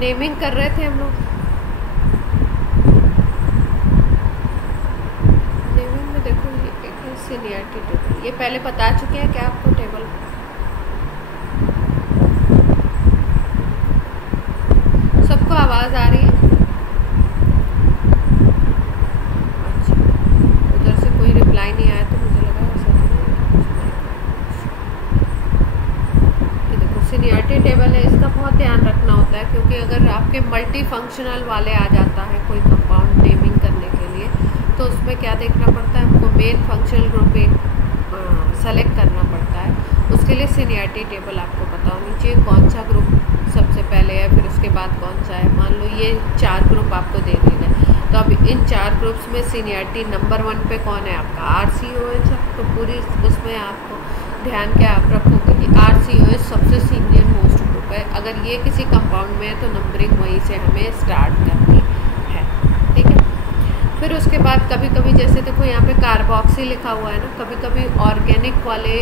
Naming कर रहे थे हम लोग। नेमिंग में देखो ये एक है सीनियरिटी टेबल, ये पहले बता चुके हैं क्या आपको टेबल। सबको आवाज़ आ रही है? अच्छा, उधर से कोई रिप्लाई नहीं आया तो मुझे लगा ऐसा नहीं। ये देखो सीनियरिटी टेबल है, इसका बहुत ध्यान रखना होता है क्योंकि अगर आपके मल्टी फंक्शनल वाले आ जाता है कोई कंपाउंड नेमिंग करने के लिए तो उसमें क्या देखना पड़ता है हमको, मेन फंक्शनल ग्रुप एक सेलेक्ट करना पड़ता है। उसके लिए सीनियरिटी टेबल आपको पता होनी चाहिए, कौन सा ग्रुप सबसे पहले है, फिर उसके बाद कौन सा है। मान लो ये 4 ग्रुप आपको दे दिए गए, तो अब इन 4 ग्रुप्स में सीनियरिटी नंबर 1 पे कौन है आपका, RCOH है। तो पूरी उसमें आपको ध्यान क्या आप रखोगे कि RCOH सबसे सीनियर मोस्ट ग्रुप है। अगर ये किसी कंपाउंड में है तो नंबरिंग वहीं से हमें स्टार्ट करनी है, ठीक है। फिर उसके बाद कभी कभी जैसे देखो यहाँ पे कार्बोक्सी लिखा हुआ है ना, कभी कभी ऑर्गेनिक वाले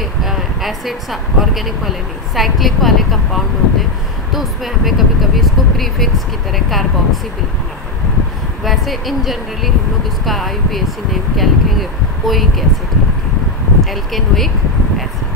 एसिड्स, ऑर्गेनिक वाले नहीं साइक्लिक वाले कंपाउंड होते हैं, तो उसमें हमें कभी कभी इसको प्रीफिक्स की तरह कार्बोक्सी भी लिखना पड़ता है। वैसे इन जनरली हम लोग इसका IUPAC नेम क्या लिखेंगे, ओइक एसिड लिखेंगे, एल्केनोइक एसिड।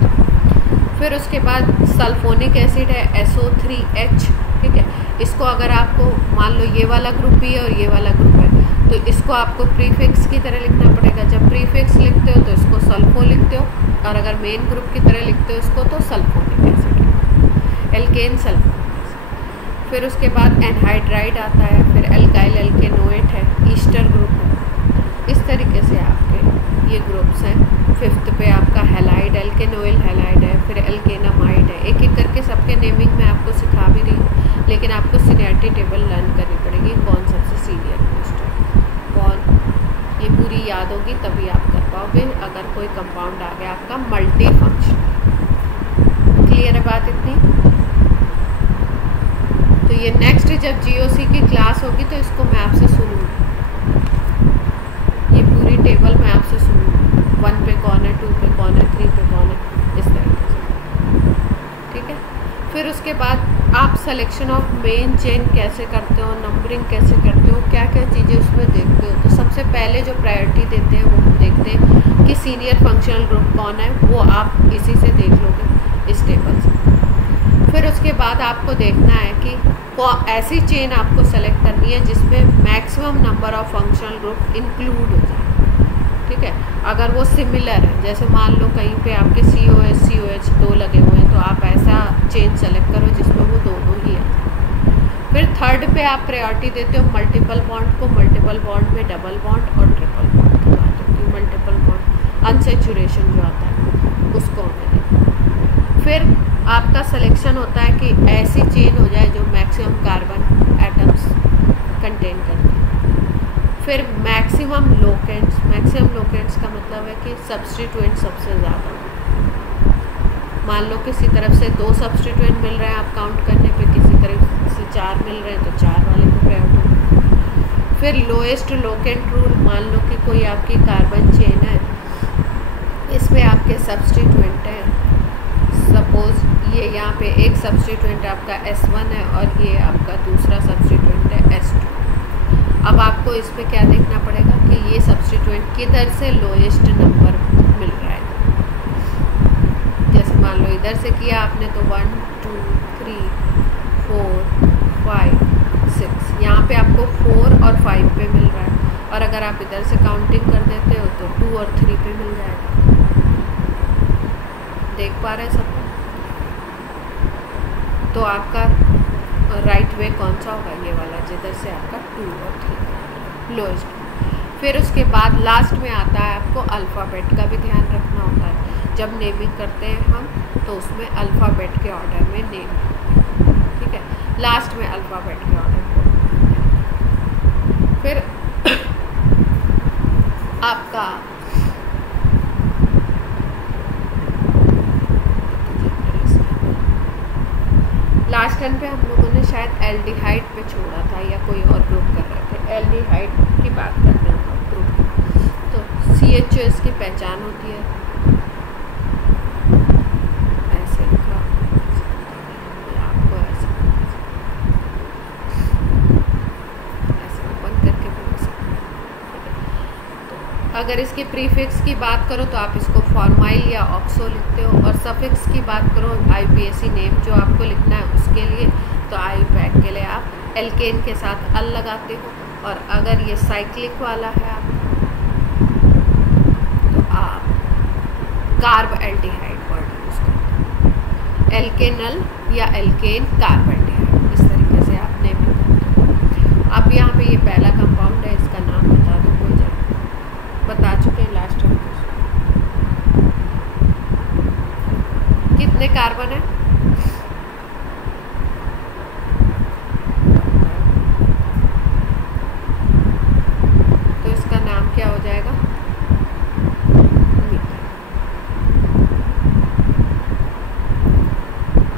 फिर उसके बाद सल्फोनिक एसिड है SO3H, ठीक है। इसको अगर आपको मान लो ये वाला ग्रुप भी है और ये वाला ग्रुप है तो इसको आपको प्रीफिक्स की तरह लिखना पड़ेगा। जब प्रीफिक्स लिखते हो तो इसको सल्फो लिखते हो, और अगर मेन ग्रुप की तरह लिखते हो इसको तो sulphonic acid, alkane sulphonic acid. फिर उसके बाद एनहाइड्राइड आता है, फिर एल्काइल एल्केनोएट है, ईस्टर ग्रुप है। इस तरीके से आपके ये ग्रुप्स हैं। 5th पे आपका हैलाइड, एल्केनोइल हैलाइड है, फिर एल्केनामाइड है। एक एक करके सबके नेमिंग मैं आपको सिखा भी रही हूँ, लेकिन आपको सीनियरिटी टेबल लर्न करनी पड़ेगी, कौन सबसे सीनियर मोस्ट है, कौन, ये पूरी याद होगी तभी आप कर पाओगे अगर कोई कंपाउंड आ गया आपका मल्टी फंक्शन। क्लियर है बात इतनी? तो ये नेक्स्ट जब GOC की क्लास होगी तो इसको मैं आपसे सुनूँगी, ये पूरी टेबल मैं आपसे सुनूँगी, 1 पे कौन है, 2 पे कौन है, 3 पे कौन है, इस तरीके से, ठीक है। फिर उसके बाद आप सिलेक्शन ऑफ मेन चेन कैसे करते हो, नंबरिंग कैसे करते हो, क्या क्या चीज़ें उसमें देखते हो। तो सबसे पहले जो प्रायोरिटी देते हैं वो हम देखते हैं कि सीनियर फंक्शनल ग्रुप कौन है, वो आप इसी से देख लोगे, इस टेबल से। फिर उसके बाद आपको देखना है कि ऐसी चेन आपको सेलेक्ट करनी है जिसमें maximum number of functional group include हो जाए, ठीक है। अगर वो सिमिलर है, जैसे मान लो कहीं पे आपके COH 2 लगे हुए हैं, तो आप ऐसा चेन सेलेक्ट करो जिसमें वो दोनों ही आ जाए। फिर 3rd पे आप प्रायोरिटी देते हो मल्टीपल बॉन्ड को, मल्टीपल बॉन्ड में डबल बॉन्ड और ट्रिपल बॉन्ड की बात होती है। मल्टीपल बॉन्ड अनसेचुरेशन जो आता है उसको हमें देते। फिर आपका सिलेक्शन होता है कि ऐसी चेन हो जाए जो मैक्सिमम कार्बन एटम्स कंटेन करती है। फिर मैक्सिमम लोकेंट्स, मैक्सिमम लोकेंट्स का मतलब है कि सब्स्टिट्यूएंट सबसे ज़्यादा। मान लो किसी तरफ से 2 सब्स्टिट्यूएंट मिल रहे हैं आप काउंट करने पे, किसी तरफ से 4 मिल रहे हैं तो 4 वाले को प्रायोरिटी। फिर लोएस्ट लोकेंट रूल, मान लो कि कोई आपकी कार्बन चेन है, इसमें आपके सब्स्टिट्यूएंट हैं, सपोज ये यहाँ पे एक सब्स्टिट्यूएंट आपका S1 है और ये आपका दूसरा सब्स्टिट्यूएंट है S2। अब आपको इस पे क्या देखना पड़ेगा कि ये सब्स्टिट्यूएंट किधर से लोएस्ट नंबर मिल रहा है। जैसे मान लो इधर से किया आपने तो 1 2 3 4 5 6, यहाँ पे आपको 4 और 5 पे मिल रहा है, और अगर आप इधर से काउंटिंग कर देते हो तो 2 और 3 पे मिल जाएगा। देख पा रहे हैं सब? तो आपका राइट वे कौन सा होगा, ये वाला जिधर से आपका 2 और 3 लोएस्ट। फिर उसके बाद लास्ट में आता है आपको अल्फ़ाबेट का भी ध्यान रखना होता है। जब नेमिंग करते हैं हम तो उसमें अल्फ़ाबेट के ऑर्डर में नेम, ठीक है, लास्ट में अल्फ़ाबेट के ऑर्डर को। फिर आपका लास्ट टर्न पे हम लोगों ने शायद एल्डिहाइड पे छोड़ा था या कोई और ग्रुप कर रहे थे, एल्डिहाइड की बात करते हैं हम ग्रुप। तो CHOS की पहचान होती है, ऐसे लिखा आपको ऐसे। अगर इसके प्रीफिक्स की बात करो तो आप इसको फॉर्माइल या ऑक्सो लिखते हो, और सफिक्स की बात करो IUPAC नेम जो आपको लिखना है उसके लिए, तो IUPAC के लिए आप एल्केन के साथ अल लगाते हो। और अगर ये साइक्लिक वाला है आपका तो आप कार्ब एल्डिहाइड वर्ड यूज करते हो, एल्केनल या एल्केन कार्ब एल्डिहाइड, इस तरीके से आप नेम करते हो। अब यहाँ पे ये पहला कंपाउंड है, इसका नाम बता दो, कोई जाए बता चुके हैं लास्ट टाइम। कितने कार्बन है? तो इसका नाम क्या हो जाएगा?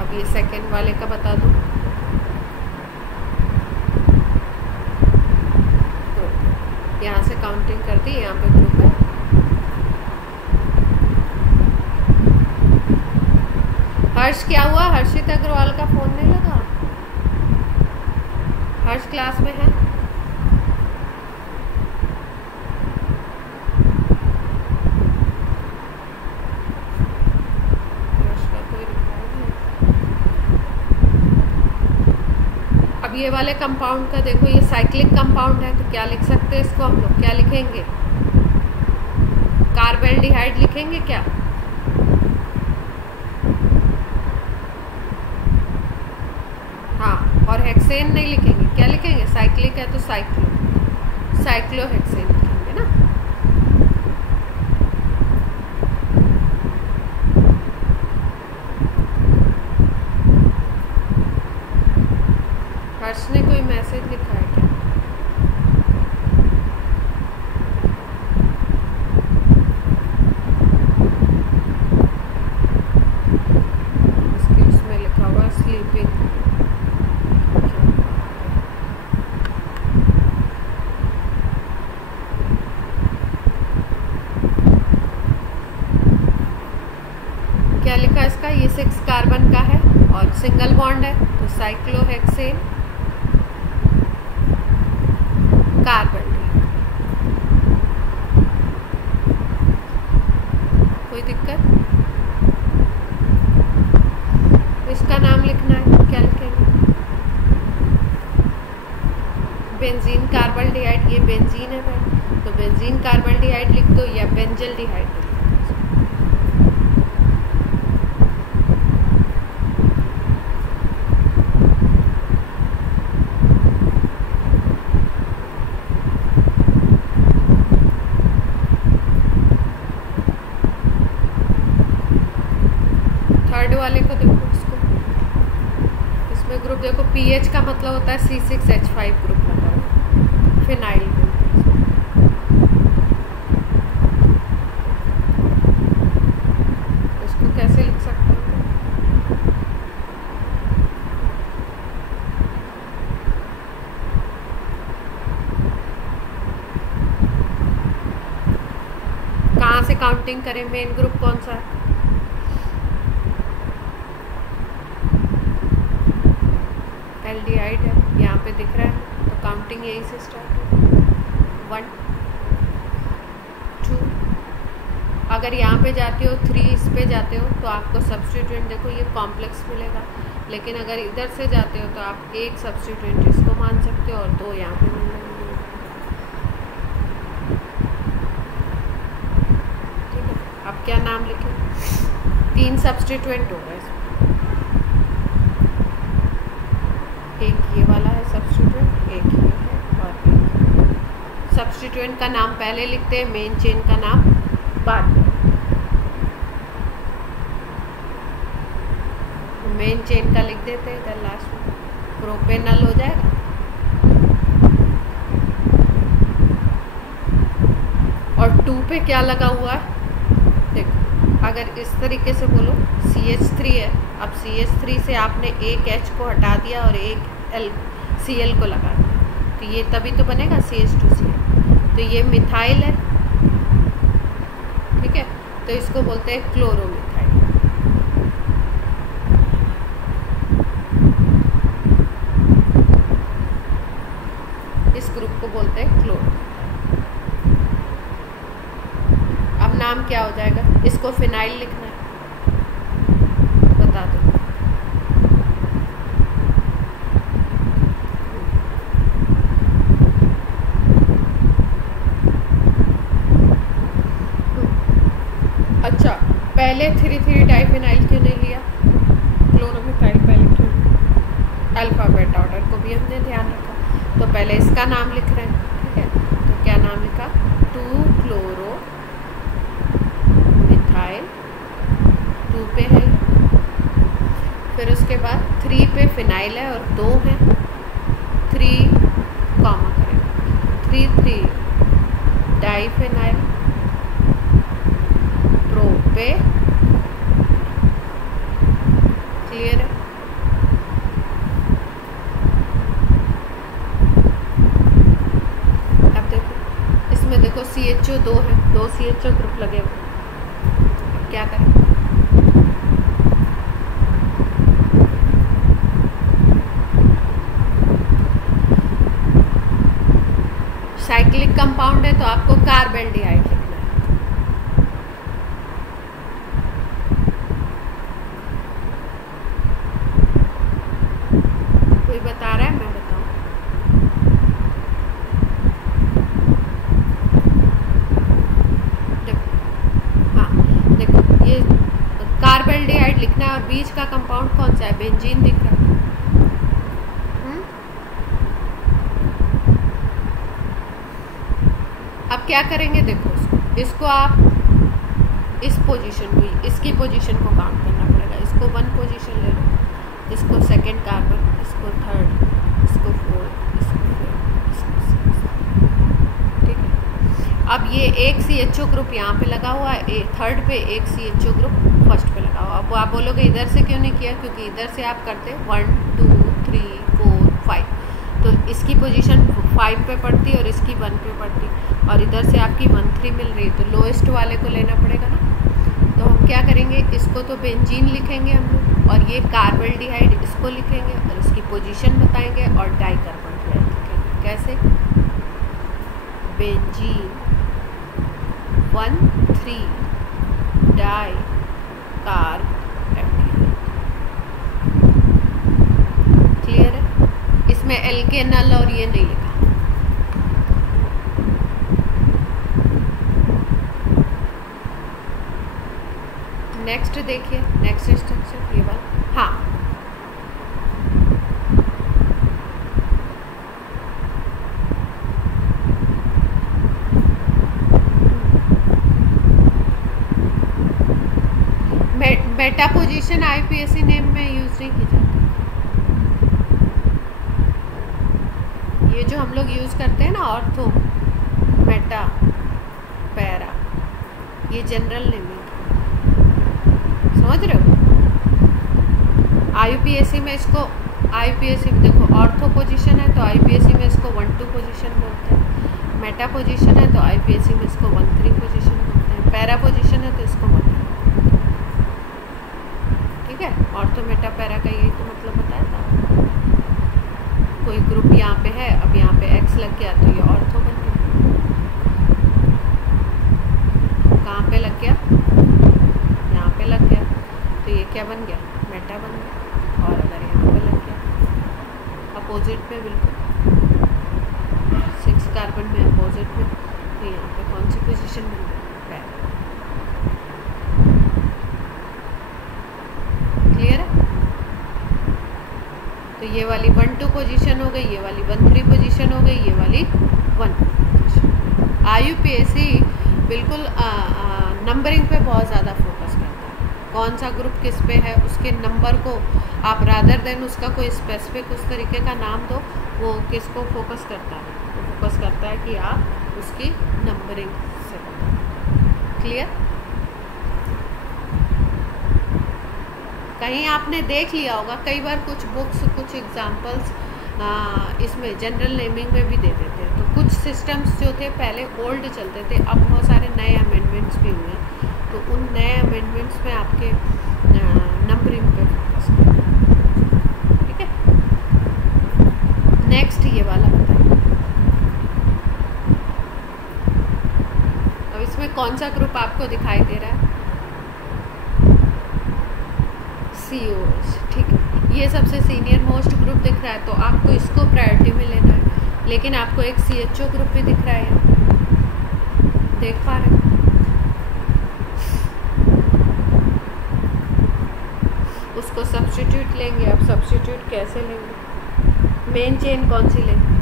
अब ये सेकेंड वाले का बता दो। यहाँ से काउंटिंग कर दी, यहाँ पे ग्रुप है। हर्ष क्या हुआ? हर्षित अग्रवाल का फोन नहीं लगा? हर्ष क्लास में है? हर्ष का कोई रिप्लाई नहीं। अब ये वाले कंपाउंड का देखो, ये साइक्लिक कंपाउंड है तो क्या लिख सकते हैं इसको हम लोग? क्या लिखेंगे? कार्बेल्डिहाइड लिखेंगे क्या? हाँ, और हेक्सेन नहीं लिखेंगे, क्या लिखेंगे? साइक्लिक है तो साइक्लोहेक्सेन लिखेंगे ना। हर्ष ने कोई मैसेज लिखा है क्या? इसके उसमें लिखा हुआ स्लीपिंग। क्या लिखा इसका? ये 6 कार्बन का है और सिंगल बॉन्ड है तो साइक्लोहेक्सेन कार्बन। कोई दिक्कत? इसका नाम लिखना है, क्या लिखेंगे? बेंजीन कार्बल्डिहाइड, ये बेंजीन है भाई तो बेंजीन कार्बल्डिहाइड लिख दो या बेंजल्डिहाइड लिख दो। थर्ड वाले को देखो, इसको इसमें ग्रुप देखो, पीएच का मतलब होता है C6H5 ग्रुप लगा हुआ, फिनाइल ग्रुप। इसको कैसे लिख सकते हैं? कहाँ से काउंटिंग करें? मेन ग्रुप कौन सा है? एल्डिहाइड है, यहाँ पे दिख रहा है तो काउंटिंग यहीं से स्टार्ट हो। 1 2, अगर यहाँ पे जाते हो 3 इस पे जाते हो तो आपको सब्स्टिट्यूएंट देखो ये कॉम्प्लेक्स मिलेगा, लेकिन अगर इधर से जाते हो तो आप एक सब्स्टिट्यूएंट इसको मान सकते हो और 2 यहाँ पे मिल जाएंगे। ठीक है, अब क्या नाम लिखें? 3 सब्स्टिट्यूएंट हो गए, एक ये वाला है सब्स्टिट्यूएंट, एक ये है और एक। सब्स्टिट्यूएंट का नाम पहले लिखते हैं, मेन चेन का नाम बाद में। मेन चेन का लिख देते हैं इधर लास्ट में, प्रोपेनल हो जाएगा। और 2 पे क्या लगा हुआ है देखो, अगर इस तरीके से बोलो CH3 है, अब CH3 से आपने एक H को हटा दिया और एक Cl को लगा दिया तो ये तभी तो बनेगा CH2Cl, तो ये मिथाइल है। ठीक है, तो इसको बोलते हैं क्लोरोमिथाइल। इस ग्रुप को बोलते हैं क्लोरोमिथाइल। नाम क्या हो जाएगा? इसको फिनाइल लिखना है, बता दो। अच्छा, पहले 3,3 डाइफिनाइल क्यों नहीं लिया? क्लोरोमिथाइल पहले क्यों? अल्फ़ाबेट ऑर्डर को भी हमने ध्यान रखा। तो पहले इसका नाम लिख रहे हैं, ठीक है? तो क्या नाम लिखा? 2-क्लोरो मिथाइल, 2 पे है, फिर उसके बाद 3 पे फिनाइल है और 2 है, 3 कॉमा करेंगे, 3,3 डाइफिनाइल प्रोपे। क्लियर है? अब देखो, इसमें देखो CHO 2 है, 2 CHO ग्रुप लगे हुए। अब क्या करें? साइक्लिक कंपाउंड है तो आपको कार्बेल्डिहाइड लिखना है। कोई बता रहा है? मैं बताऊं? देखो, हाँ देखो, ये कार्बेल्डिहाइड लिखना है और बीच का कंपाउंड कौन सा है? बेंजीन दिख रहा है। अब क्या करेंगे? देखो, इसको आप इस पोजीशन को, इसकी पोजीशन को काउंट करना पड़ेगा। इसको 1 पोजीशन ले लो, इसको 2nd कार्बन, इसको 3rd, इसको 4th, इसको 5th, इसको 6th। ठीक है? अब ये एक CHO ग्रुप यहाँ पे लगा हुआ है, 3rd पे एक CHO ग्रुप 1st पे लगा हुआ। अब आप बोलोगे इधर से क्यों नहीं किया? क्योंकि इधर से आप करते 1 2 3 4 5, तो इसकी पोजीशन 5 पे पड़ती और इसकी 1 पे पड़ती, और इधर से आपकी 1 3 मिल रही है, तो लोएस्ट वाले को लेना पड़ेगा ना। तो हम क्या करेंगे? इसको तो बेंजीन लिखेंगे हम लोग, और ये कार्बेल्डिहाइड इसको लिखेंगे और इसकी पोजीशन बताएंगे और डाइकार्बोनिल लिखेंगे। कैसे? Benzene 1,3 die carb. क्लियर है? इसमें एल्केनल और ये नहीं लिखा। नेक्स्ट देखिए, नेक्स्ट स्ट्रक्चर ये वाला। हाँ, बेटा पोजीशन IUPAC नेम में यूज नहीं की जाती। ये जो हम लोग यूज करते हैं ना, ऑर्थो, मेटा, पैरा, ये जनरल नेमिंग, समझ रहे हो? IUPAC में इसको, IUPAC में देखो ऑर्थो पोजीशन है तो IUPAC में इसको 1-2 पोजीशन बोलते हैं, मेटा पोजीशन है तो IUPAC में इसको 1-3 पोजीशन बोलते हैं, पैरा पोजीशन है तो इसको 1। ठीक है? ऑर्थो, मेटा, पैरा का यही तो मतलब बताया था। कोई ग्रुप यहाँ पे है, अब यहाँ पे X लग गया तो ये ऑर्थो बन गया। कहाँ पे लग गया? यहाँ पे लग गया, तो ये क्या बन गया? मेटा बन गया। और अगर यहाँ पे लग गया अपोजिट में, बिल्कुल 6 कार्बन में अपोजिट में, तो यहाँ पे कौन सी पोजीशन बन गई? पैरा। क्लियर है? तो ये वाली 1-2 पोजीशन हो गई, ये वाली 1-3 पोजीशन हो गई, ये वाली 1 पोजीशन। IUPAC बिल्कुल नंबरिंग पे बहुत ज़्यादा फोकस करता है। कौन सा ग्रुप किस पे है, उसके नंबर को आप रादर देन उसका कोई स्पेसिफिक उस तरीके का नाम दो, वो किसको फोकस करता है? वो फोकस करता है कि आप उसकी नंबरिंग से बताओ। क्लियर? कहीं आपने देख लिया होगा, कई बार कुछ बुक्स, कुछ एग्जाम्पल्स इसमें जनरल नेमिंग में भी दे देते हैं। तो कुछ सिस्टम्स जो थे पहले ओल्ड चलते थे, अब बहुत सारे नए अमेंडमेंट्स भी हुए, तो उन नए अमेंडमेंट्स में आपके नंबरिंग पे फोकस करें। ठीक है? नेक्स्ट ये वाला बताइए। अब इसमें में कौन सा ग्रुप आपको दिखाई दे रहा है? COH, ठीक है। ये सबसे सीनियर मोस्ट ग्रुप दिख रहा है तो आपको इसको प्रायोरिटी में लेना है। लेकिन आपको एक CHO ग्रुप भी दिख रहा है यहाँ, देख पा रहे हैं? उसको सब्स्टिट्यूट लेंगे। अब सब्स्टिट्यूट कैसे लेंगे? मेन चेन कौन सी लेंगे?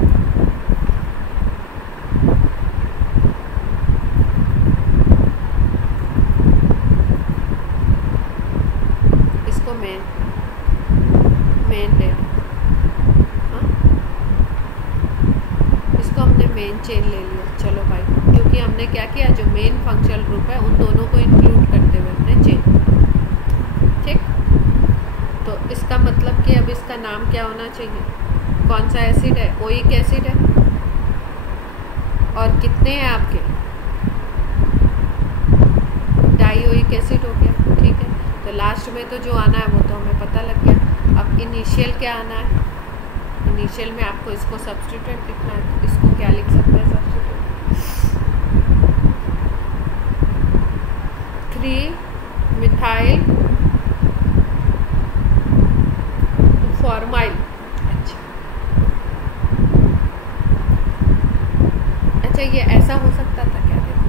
इसको मेन ले लो। हाँ, इसको हमने मेन चेन ले लिया। चलो भाई, क्योंकि हमने क्या किया, जो मेन फंक्शनल ग्रुप है उन दोनों को इंक्लूड करते हुए हमने चेन, ठीक। तो इसका मतलब कि अब इसका नाम क्या होना चाहिए? कौन सा एसिड है? ओइक एसिड है। और कितने हैं आपके? डाइओइक एसिड हो गया, ठीक है। तो लास्ट में तो जो आना है वो तो हमें पता लग गया। अब इनिशियल क्या आना है? इनिशियल में आपको इसको सब्स्टिट्यूट लिखना है। तो इसको क्या लिख सकते हैं? सब्स्टिट्यूट 3-मिथाइल फॉर्माइल। अच्छा, ये ऐसा हो सकता था क्या? देखो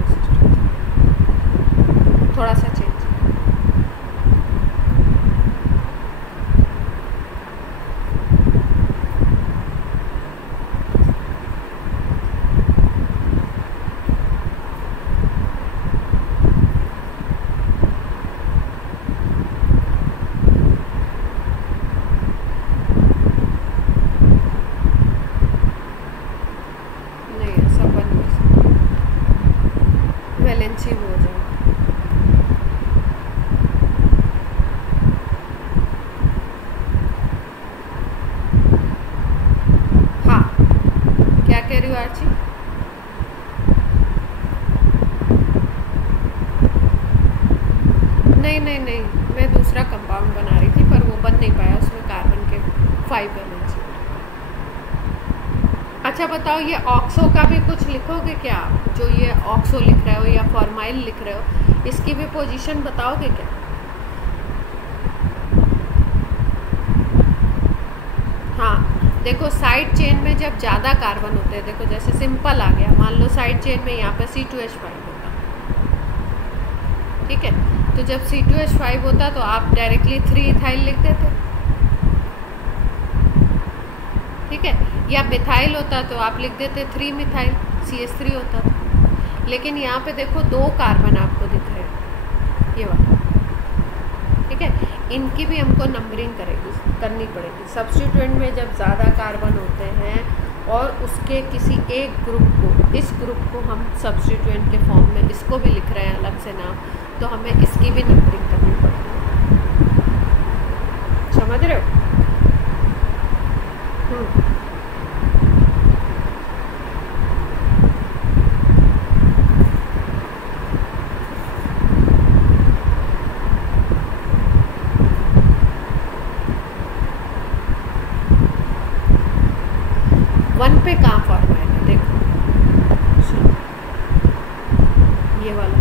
थोड़ा सा चेंज। नहीं, मैं दूसरा कंपाउंड बना रही थी पर वो बन नहीं पाया, उसमें कार्बन के 5 एलिमेंट्स। अच्छा बताओ, ये ऑक्सो का भी कुछ लिखोगे क्या? जो ये ऑक्सो लिख रहे हो या फॉर्माइल लिख रहे हो, इसकी भी पोजीशन बताओगे क्या? हाँ देखो, साइड चेन में जब ज़्यादा कार्बन होते हैं, देखो जैसे सिंपल आ गया, मान लो साइड चेन में यहाँ पे C2H5 होता, ठीक है। तो जब C2H5 होता तो आप डायरेक्टली 3 इथाइल लिख देते, ठीक है। या मिथाइल होता तो आप लिख देते 3 मिथाइल, CH3 होता था। लेकिन यहाँ पे देखो 2 कार्बन आपको दिख रहे हैं, ये वाला, ठीक है। इनकी भी हमको नंबरिंग करनी पड़ेगी। सब्स्टिट्यूएंट में जब ज़्यादा कार्बन होते हैं और उसके किसी एक ग्रुप को, इस ग्रुप को हम सब्स्टिट्यूएंट के फॉर्म में इसको भी लिख रहे हैं अलग से नाम, तो हमें इसकी भी नंबरिंग करनी पड़ेगी। समझ रहे हो? वन पे कहाँ फॉर्मूला है, देखो ये वाला,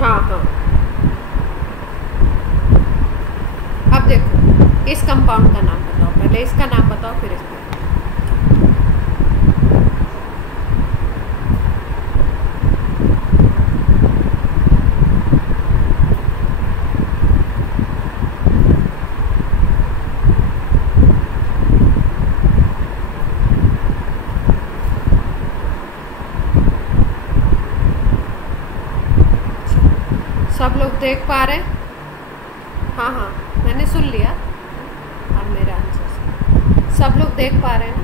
हाँ हाँ। अब देखो इस कंपाउंड का नाम बताओ, पहले इसका नाम बताओ फिर इसका। सब लोग देख पा रहे हैं? हाँ हाँ, मैंने सुन लिया। अब मेरे आंसर से सब लोग देख पा रहे हैं ना?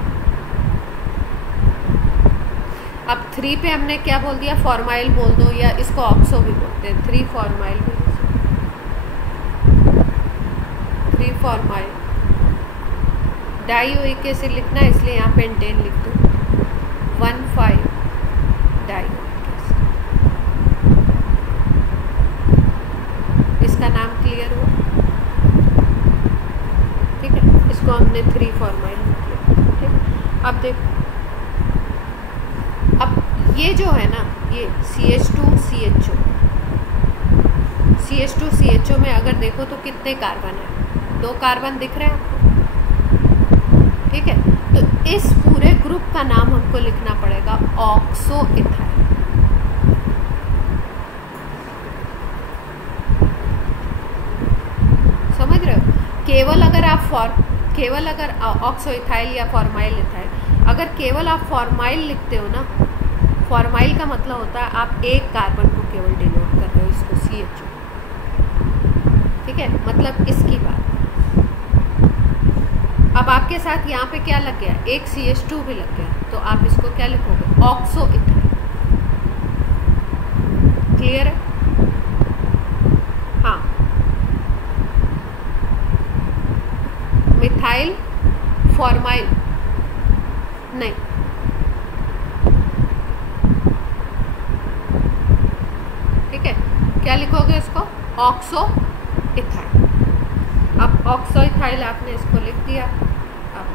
अब 3 पे हमने क्या बोल दिया? फॉर्माइल बोल दो, या इसको ऑक्सो भी बोलते हैं, 3 फॉर्माइल भी, 3 फॉर्माइल। डाइओइक एसिड लिखना है इसलिए यहाँ पेंटेन लिख दो। 1,5 डाइयोनिक एसिड। इसका नाम क्लियर हुआ? ठीक है, इसको हमने 3 फॉर्माइल किया। ठीक, अब देखो, अब ये जो है ना, ये CH2CHO, CH2CHO में अगर देखो तो कितने कार्बन है? 2 कार्बन दिख रहे हैं आपको। ठीक है, तो इस पूरे ग्रुप का नाम हमको लिखना पड़ेगा ऑक्सो इथाइल। समझ रहे हो? केवल अगर ऑक्सो इथाइल या फॉर्माइल इथाइल, अगर केवल आप फॉर्माइल लिखते हो ना, फॉर्माइल का मतलब होता है आप एक कार्बन को केवल डिनोट कर रहे हो, इसको CHO। ठीक है, मतलब इसकी बात। अब आपके साथ यहाँ पे क्या लग गया? एक CH2 भी लग गया, तो आप इसको क्या लिखोगे? Oxo ethyl. क्लियर है? हाँ, मिथाइल फॉर्माइल नहीं, ठीक है, क्या लिखोगे इसको? Oxo ethyl. अब ऑक्सो इथाइल आपने इसको लिख दिया। अब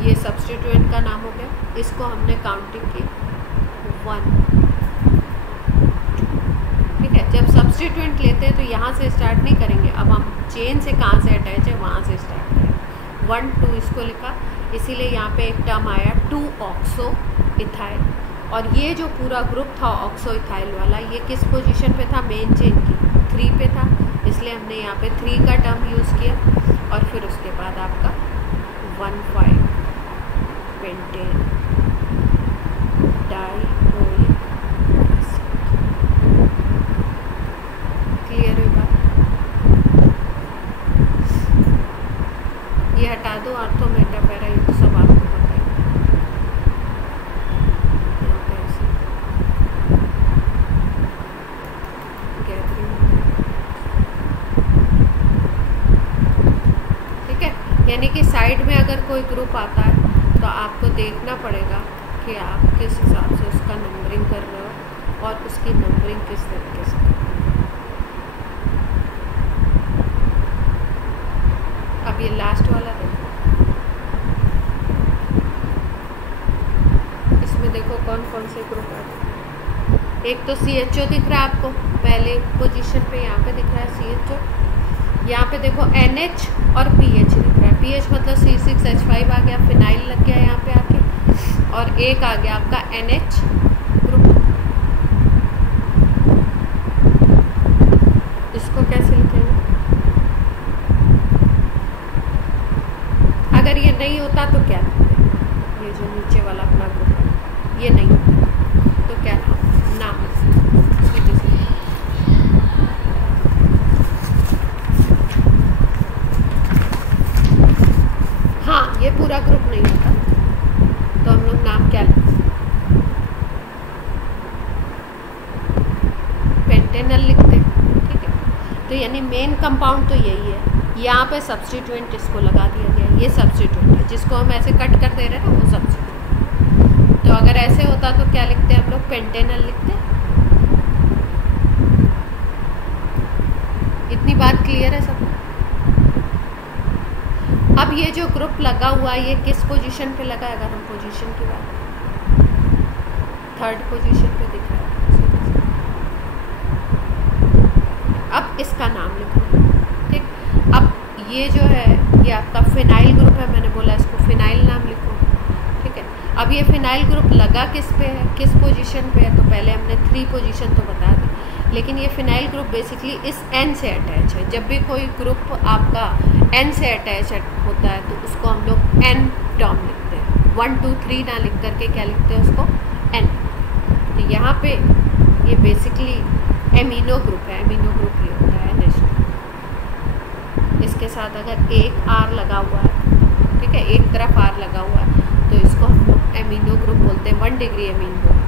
ये सब्स्टिट्यूएंट का नाम हो गया। इसको हमने काउंटिंग की 1, 2। ठीक है, जब सब्स्टिट्यूएंट लेते हैं तो यहाँ से स्टार्ट नहीं करेंगे, अब हम चेन से कहाँ से अटैच है वहाँ से स्टार्ट करेंगे। 1, 2 इसको लिखा, इसीलिए यहाँ पे एक टर्म आया 2 ऑक्सो इथाइल। और ये जो पूरा ग्रुप था ऑक्सो इथाइल वाला, ये किस पोजीशन पे था? मेन चेन की 3 पे था, इसलिए हमने यहाँ पे 3 का टर्म यूज़ किया। और फिर उसके बाद आपका 1,5 पेंटेन डाइयोनिक एसिड। क्लियर है बात? ये हटा दो, आर्थो मेटा पैरा, ये तो सब आपको पता है। यहाँ पे ऐसे गैदरिंग, ठीक है, यानी कि साइड में अगर कोई ग्रुप आता है तो आपको देखना पड़ेगा कि आप किस हिसाब से उसका नंबरिंग कर रहे हो और उसकी नंबरिंग किस तरीके से कर रहे हो। अब ये लास्ट वाला देखो, इसमें देखो कौन कौन से ग्रुप आते हैं। एक तो CHO दिख रहा है आपको पहले पोजीशन पे, यहाँ पे दिख रहा है CHO। यहाँ पे देखो NH और PH दिख रहा है। PH मतलब C6H5 आ गया, फिनाइल लग गया यहाँ पे आके, और एक आ गया आपका NH ग्रुप। इसको कैसे लिखेंगे? अगर ये नहीं होता तो क्या लिखते? ये जो नीचे वाला अपना ग्रुप है, ये नहीं होता तो क्या नाम? हाँ, ये पूरा ग्रुप नहीं होता तो हम लोग नाम क्या लिखते? पेंटेनल लिखते। ठीक है, तो यानी मेन कंपाउंड तो यही है। यहाँ पे सब्स्टिट्यूएंट इसको लगा दिया गया, ये सब्स्टिट्यूएंट है जिसको हम ऐसे कट कर दे रहे हैं ना, वो सब्स्टिट्यूएंट। तो अगर ऐसे होता तो क्या लिखते हैं हम लोग? पेंटेनल लिखते। इतनी बात क्लियर है सबको? अब ये जो ग्रुप लगा हुआ है ये किस पोजीशन पे लगा है? अगर हम पोजीशन की बात करें, 3rd पोजीशन पे दिख रहा है। अब इसका नाम लिखो। ठीक, अब ये जो है ये आपका फिनाइल ग्रुप है, मैंने बोला इसको फिनाइल नाम लिखो। ठीक है, अब ये फिनाइल ग्रुप लगा किस पे है, किस पोजीशन पे है? तो पहले हमने 3 पोजीशन तो बता दी। लेकिन ये फिनाइल ग्रुप बेसिकली इस एन से अटैच है। जब भी कोई ग्रुप आपका एन से अटैच होता है तो उसको हम लोग एन टर्म लिखते हैं, 1 2 3 ना लिख करके क्या लिखते हैं उसको, एन। तो यहाँ पे ये बेसिकली एमिनो ग्रुप है, एमिनो ग्रुप ये होता है NH2। इसके साथ अगर एक आर लगा हुआ है, ठीक है, एक तरफ आर लगा हुआ है, तो इसको हम लोग एमिनो ग्रुप बोलते हैं, 1 डिग्री एमीन बोलते हैं।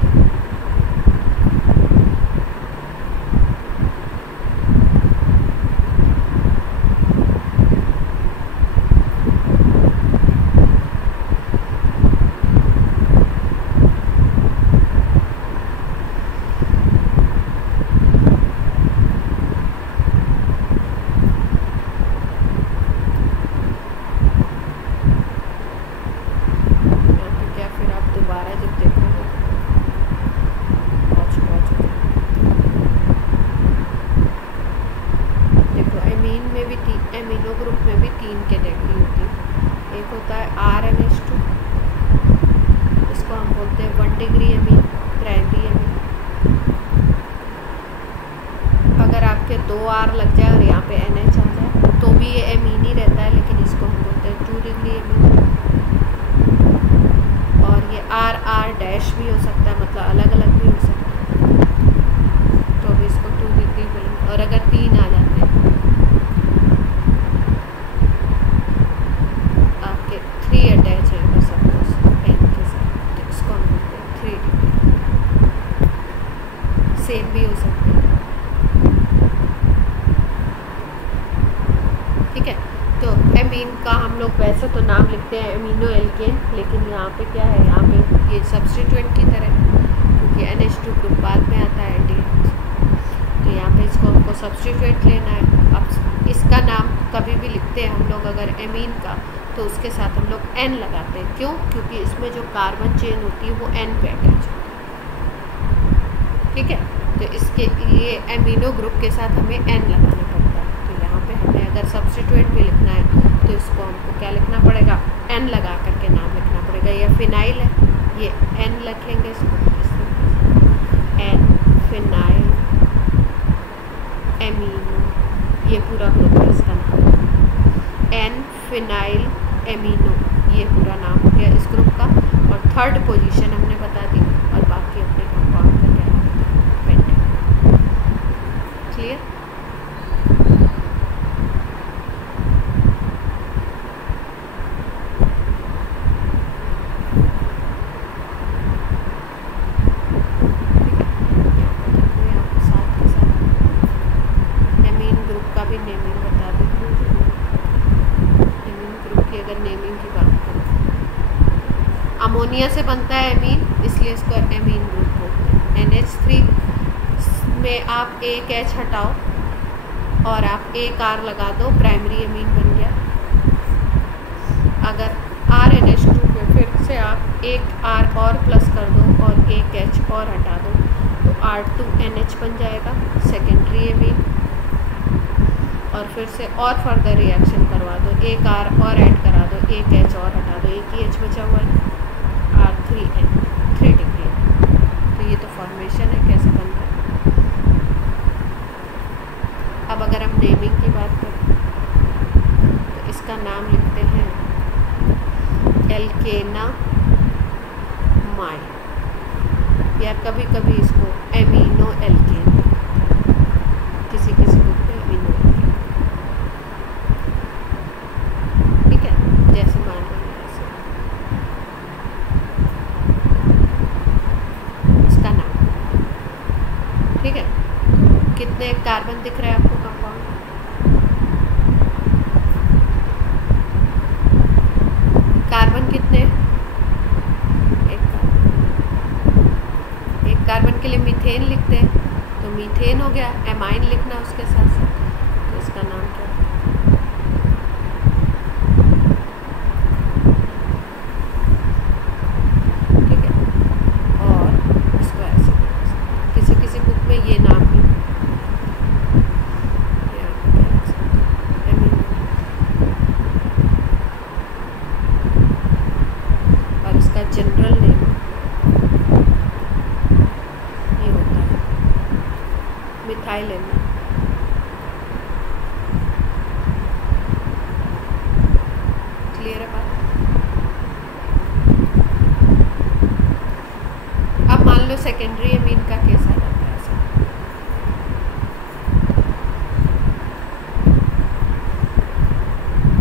एमिनो ग्रुप में भी 3 कैटेगरी होती है। एक होता है RNH2, इसको हम बोलते हैं 1 डिग्री एमीन, प्राइमरी एमीन। अगर आपके 2 R लग जाए और यहाँ पे NH आ जाए तो भी ये एमीन ही रहता है, लेकिन इसको हम बोलते हैं 2 डिग्री एमीन। और ये RR डैश भी हो सकता है, मतलब अलग अलग भी हो सकता है, तो भी इसको 2 डिग्री बोलेंगे। और अगर 3 आ जाते हैं, आपके 3 अटैच है अगर सपोज एन के साथ, तो इसको हम बोलते हैं 3 डिग्री। सेम भी हो सकते हैं, ठीक है। तो एमीन का हम लोग वैसे तो नाम लिखते हैं एमिनो एल्केन, लेकिन यहाँ पे क्या है, यहाँ पे ये सब्स्टिट्यूएंट की तरह है, क्योंकि NH2 ग्रुप बाद में आता है एल्डिहाइड, तो यहाँ पे इसको हमको सब्स्टिट्यूएंट लेना है। अब इसका नाम कभी भी लिखते हैं हम लोग अगर एमीन का, तो उसके साथ हम लोग N लगाते हैं। क्यों? क्योंकि इसमें जो कार्बन चेन होती है वो N पे अटैच होती है, ठीक है। तो इसके लिए एमिनो ग्रुप के साथ हमें N लगाना पड़ता है। तो यहाँ पे हमें अगर सब्स्टिट्यूएंट भी लिखना है तो इसको हमको क्या लिखना पड़ेगा, N लगा करके नाम लिखना पड़ेगा। यह फिनाइल है, ये N लिखेंगे इसको, N फिनाइल एमिनो, ये पूरा ग्रुप है, इसका नाम N फिनाइल एमिनो, ये पूरा नाम हो गया इस ग्रुप का। और थर्ड पोजीशन हमने बता दी, और बाकी अपने कंपाउंड का क्या है, पेंटेन। क्लियर? अमोनिया से बनता है एमीन, इसलिए इसको एमीन ग्रुप बोलते हैं। NH3 में आप एक H हटाओ और आप एक R लगा दो, प्राइमरी एमीन बन गया। अगर RNH2 में फिर से आप एक R और प्लस कर दो और एक H और हटा दो, तो R2NH बन जाएगा, सेकेंडरी एमीन। और फिर से और फर्दर रिएक्शन करवा दो, एक R और ऐड करा दो, एक H और हटा दो, एक ही H बचा हुआ है, R3N, 3 डिग्री। तो ये तो फॉर्मेशन है, कैसे बन रहा है। अब अगर हम नेमिंग की बात करें तो इसका नाम लिखते हैं एल्केना माई, या कभी कभी इसको एमिनो एल्केन, किसी किसी बुक में एमिनो एल्केन, ठीक है। जैसे मान लीजिए ऐसे इसका नाम, ठीक है। कितने कार्बन दिख रहे हैं आपको कंपाउंड? कार्बन कितने? एक कार्बन के लिए मीथेन लिखते हैं, तो मीथेन हो गया, एमाइन लिखना उसके साथ साथ। तो इसका नाम क्या है? ठीक है। और इसको ऐसे किसी किसी बुक में ये नाम भी, और इसका general name methyl amine. Clear है बात? अब मान लो सेकेंडरी एमीन का केस आ जाता है ऐसा।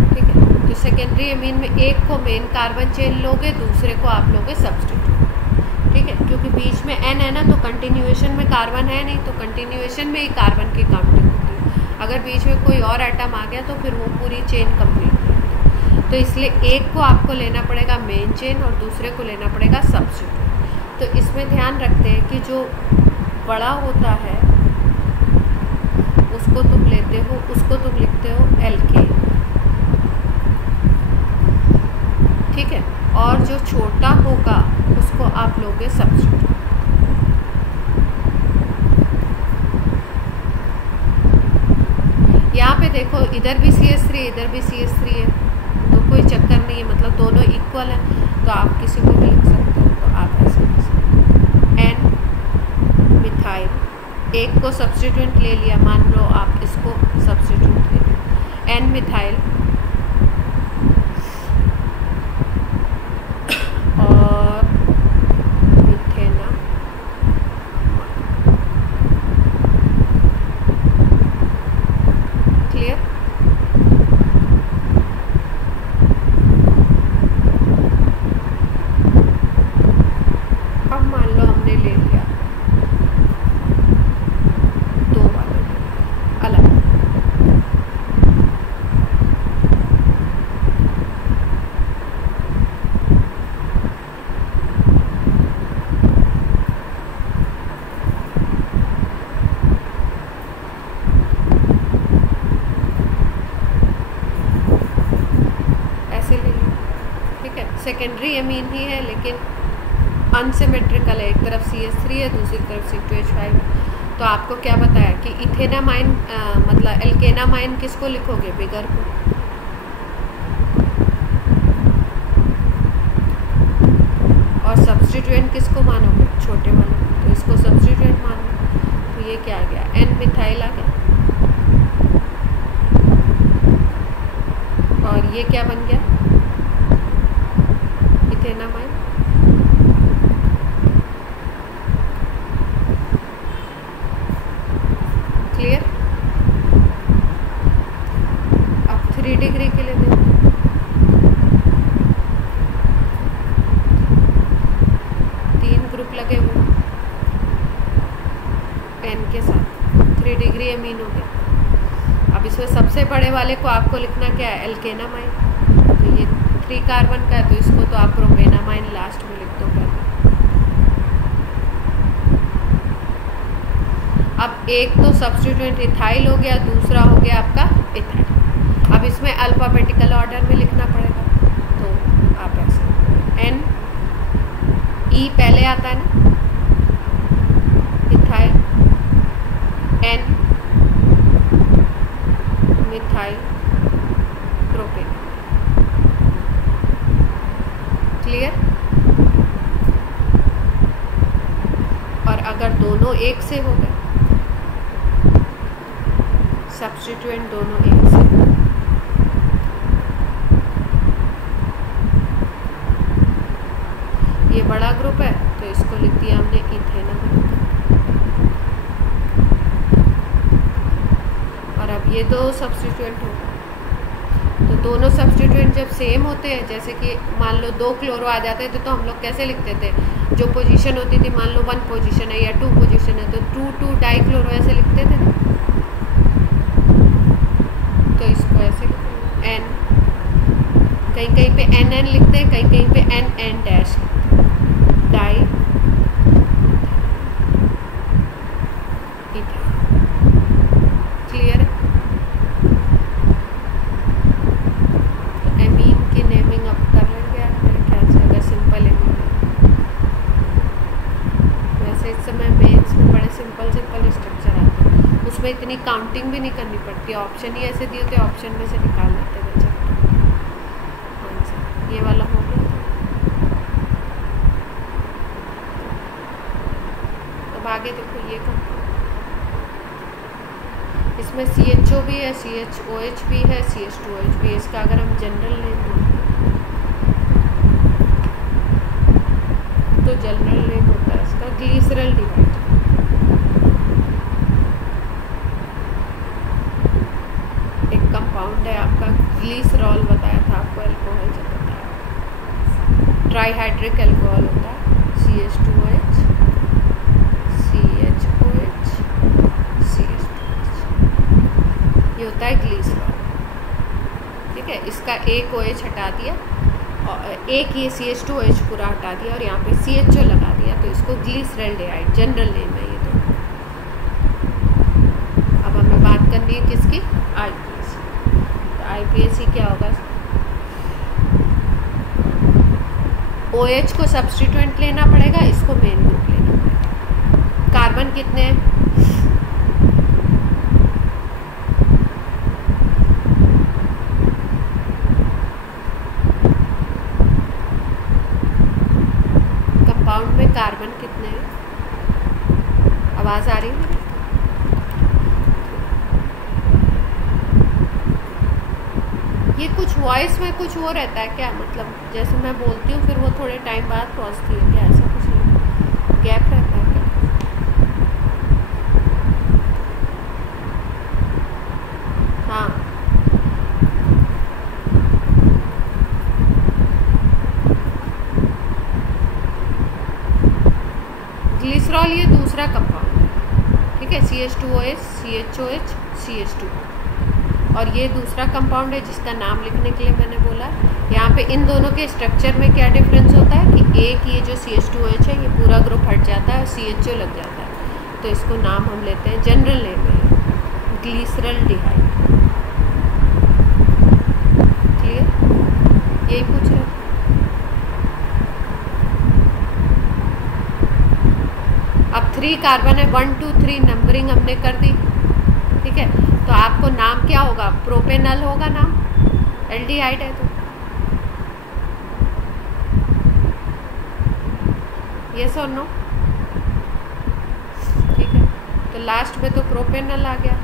ठीक है, तो सेकेंडरी एमीन में एक को मेन कार्बन चेन लोगे, दूसरे को आप लोगे सब्स्टिट्यूट। ठीक है, क्योंकि बीच में एन है ना, तो कंटिन्यूएशन में कार्बन है नहीं, तो कंटिन्यूएशन में ही कार्बन की काउंटिंग होती है। अगर बीच में कोई और एटम आ गया तो फिर वो पूरी चेन कंप्लीट नहीं होती। तो इसलिए एक को आपको लेना पड़ेगा मेन चेन और दूसरे को लेना पड़ेगा सब्स्टिट्यूट। तो इसमें ध्यान रखते हैं कि जो बड़ा होता है उसको तुम लेते हो, उसको तुम लिखते हो एल्केन। ठीक है, और जो छोटा होगा उसको आप लोगे सब्स्टिट्यूट। यहाँ पे देखो इधर भी CH3 इधर भी CH3 है, तो कोई चक्कर नहीं है, मतलब दोनों इक्वल है, तो आप किसी को भी लिख सकते हो। तो आप ऐसे लिख सकते हो एन मिथाइल, एक को सब्स्टिट्यूट ले लिया, मान लो आप इसको सब्स्टिट्यूट ले लिया, एन मिथाइल और मिथेना। क्लियर? अब मान लो हमने ले लिया दो वाले अलग। सेकेंडरी एमीन ही है लेकिन अनसिमेट्रिकल है, एक तरफ CH3 है दूसरी तरफ C2H5 है। तो आपको क्या बताया कि इथेनामाइन मतलब एल्केनामाइन किसको लिखोगे? बिगर को। और सब्स्टिट्यूएंट किसको मानोगे? छोटे वाले। तो इसको सब्स्टिट्यूएंट मानो, तो ये क्या आ गया? एन मिथाइल आ गया। और ये क्या बन गया? इथेनामाइन। क्लियर? अब 3 डिग्री के लिए देखो, तीन ग्रुप लगे हुए एन के साथ, 3 डिग्री एमीन हो गया। अब इसमें सबसे बड़े वाले को आपको लिखना क्या है? एल्केनामाइन। तो ये 3 कार्बन का है, तो इसको तो आप प्रोपेनामाइन लास्ट में लिख दो पहले। अब एक तो सब्स्टिट्यूएंट इथाइल हो गया, दूसरा हो गया आपका इथाइल। अब इसमें अल्फाबेटिकल ऑर्डर में लिखना पड़ेगा, तो आप ऐसे एन ई पहले आता है ना, ethyl, N methyl propane. Clear? और अगर दोनों एक से हो गए, सब्स्टिट्यूएंट दोनों एक से, ये बड़ा ग्रुप है तो इसको लिख दिया हमने इथेनामाइन। और अब ये दो सब्स्टिट्यूएंट हो गए, तो दोनों सब्स्टिट्यूएंट जब सेम होते हैं, जैसे कि मान लो 2 क्लोरो आ जाते थे, तो हम लोग कैसे लिखते थे? जो पोजीशन होती थी, मान लो 1 पोजीशन है या 2 पोजीशन है, तो 2 डाइक्लोरो ऐसे लिखते थे। तो इसको ऐसे एन, कहीं कहीं पे एन लिखते हैं, कहीं कहीं पे N dash diethyl. Clear है? तो एमीन की नेमिंग अब कर लेंगे आप मेरे ख्याल से, अगर सिंपल एमीन है। वैसे इस समय मेंस में बड़े सिंपल स्ट्रक्चर आते हैं, उसमें इतनी काउंटिंग भी नहीं करनी पड़ती, ऑप्शन ही ऐसे दिए होते, ऑप्शन में से निकाल लेते हैं बच्चे। ये वाला हो गया। अब आगे देखो ये कंपाउंड, इसमें CHO भी है, CHOH भी है, CH2OH भी है। इसका अगर हम जनरल नेम तो जनरल नेम होता है इसका ग्लिसरल्डिहाइड। एक कंपाउंड है आपका ग्लिसरॉल, बताया था आपको, अल्कोहल जब बताया, ट्राईहाइड्रिक अल्कोहल होता है, CH2OH, CHOH, CH2OH, ये होता है ग्लिसरॉल। ठीक है, इसका एक OH हटा दिया और एक ये CH2OH पूरा हटा दिया और यहाँ पे CHO लगा दिया, तो इसको ग्लिसरल्डिहाइड जनरल नेम है ये तो। अब हमें बात करनी है किसकी, IPAC। तो IPAC क्या होगा, OH को सब्स्टिट्यूएंट लेना पड़ेगा, इसको मेन ग्रुप लेना पड़ेगा। कार्बन कितने हैं, कंपाउंड में कार्बन कितने हैं, आवाज़ आ रही है? ये कुछ वॉइस में कुछ वो रहता है क्या, मतलब जैसे मैं बोलती हूँ फिर वो थोड़े टाइम बाद पहुँचती है क्या, ऐसा कुछ नहीं, गैप रहता है क्या? हाँ, ग्लिसरॉल ये दूसरा कंपाउंड है। ठीक है, CH2OH, CHOH, CH2, और ये दूसरा कंपाउंड है जिसका नाम लिखने के लिए मैंने बोला। यहाँ पे इन दोनों के स्ट्रक्चर में क्या डिफरेंस होता है कि एक ये जो CH2OH है ये पूरा ग्रुप हट जाता है और CHO लग जाता है, तो इसको नाम हम लेते हैं, जनरल नेम है ग्लिसरल्डिहाइड। क्लियर, यही पूछ रहे हैं। अब 3 कार्बन है, 1 2 3 नंबरिंग हमने कर दी। ठीक है, तो आपको नाम क्या होगा, प्रोपेनल होगा नाम, एल्डिहाइड है तो। यस और नो? ठीक है, तो लास्ट में तो प्रोपेनल आ गया।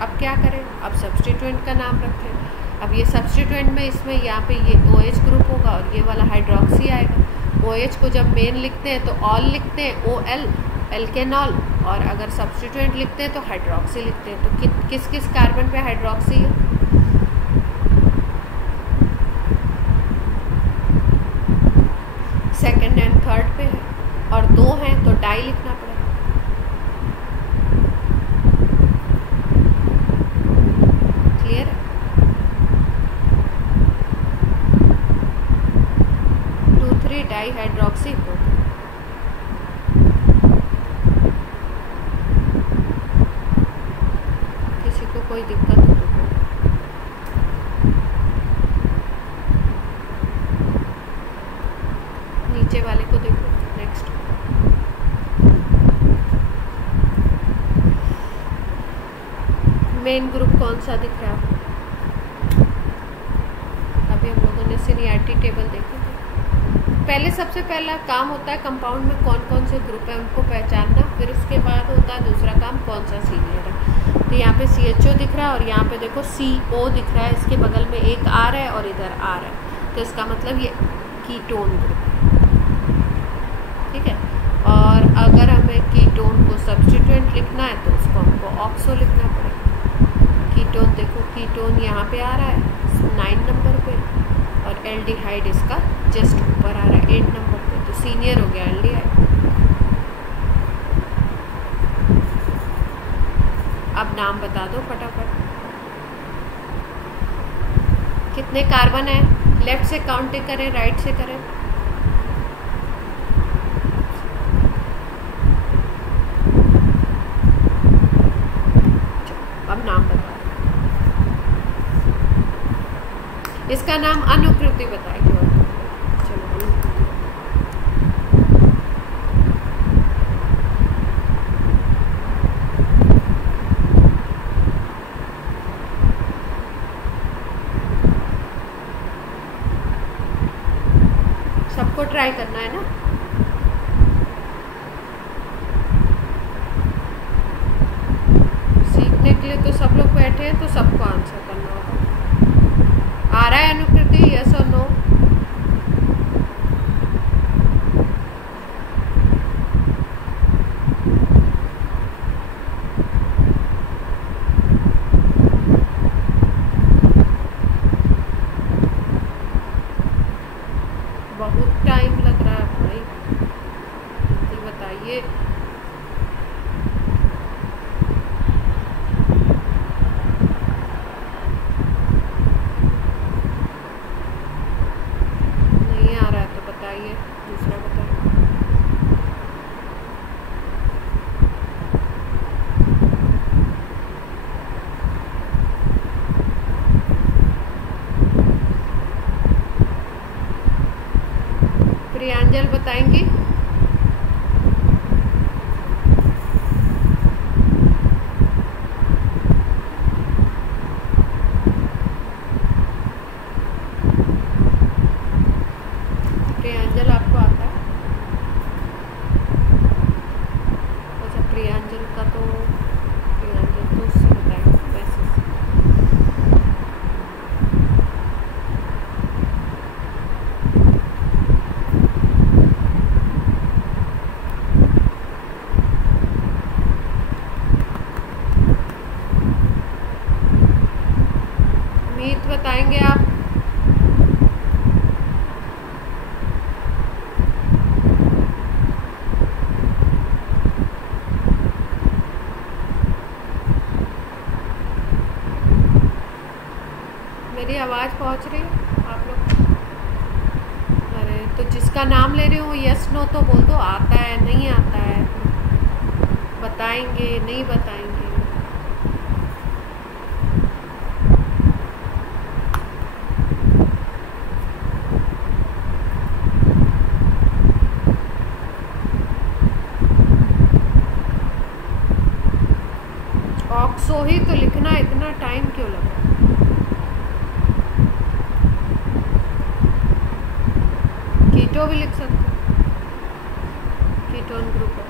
अब क्या करें, अब सब्स्टिट्यूएंट का नाम रखें। अब ये सब्स्टिट्यूएंट में इसमें यहाँ पे ये OH ग्रुप होगा और ये वाला हाइड्रोक्सी आएगा। OH को जब मेन लिखते हैं तो ऑल लिखते हैं, OL एल्केनॉल, और अगर सब्स्टिट्यूएंट लिखते हैं तो हाइड्रोक्सी लिखते हैं। तो किस किस कार्बन पे हाइड्रोक्सी है, सेकंड एंड थर्ड पे है, और 2 हैं तो डाई लिखना पड़ेगा। क्लियर है? 2,3 डाई हाइड्रोक्सी को कोई दिक्कत हो तो नीचे वाले को देखो। नेक्स्ट, मेन ग्रुप कौन सा दिख रहा है? अभी हम लोगों ने सीनियरिटी टेबल देखे थे। पहले सबसे पहला काम होता है कंपाउंड में कौन कौन से ग्रुप है उनको पहचानना, फिर उसके बाद होता है दूसरा काम कौन सा सीनियर है। तो यहाँ पे CHO दिख रहा है और यहाँ पे देखो CO दिख रहा है, इसके बगल में एक R है और इधर R है, तो इसका मतलब ये कीटोन ग्रुप है। ठीक है, और अगर हमें कीटोन को सब्स्टिट्यूएंट लिखना है तो उसको हमको ऑक्सो लिखना पड़ेगा। कीटोन देखो, कीटोन यहाँ पे आ रहा है 9 नंबर पे और एल्डिहाइड इसका जस्ट ऊपर आ रहा है 8 नंबर पे, तो सीनियर हो गया एल्डिहाइड। अब नाम बता दो फटाफट, कितने कार्बन है, लेफ्ट से काउंट करें राइट से करें। अब नाम बता, इसका नाम अनुकृति बताएगी। चलो अनुकृति, सबको ट्राई करना है ना। सीखने के लिए तो बैठे हैं तो सबको आंसर करना होगा। आ रहा है अनुकृति, यस और नो? बहुत टाइम लग रहा है भाई, जल्दी बताइए। नहीं आ रहा है तो बताइए, दूसरा बताइए। प्रियांजल बताएंगी? प्रियांजल आपको आता है? अच्छा, प्रियांजल का तो उससे बताएंगे वैसे से। मीत बताएंगे आप? मेरी आवाज़ पहुंच रही है आप लोग? अरे तो जिसका नाम ले रही हूँ यस नो तो बोल दो, आता है नहीं आता है, बताएंगे नहीं बताएंगे। ऑक्सो ही तो लिखना, इतना टाइम क्यों लगा? कीटो भी लिख सकते, कीटोन ग्रुप है।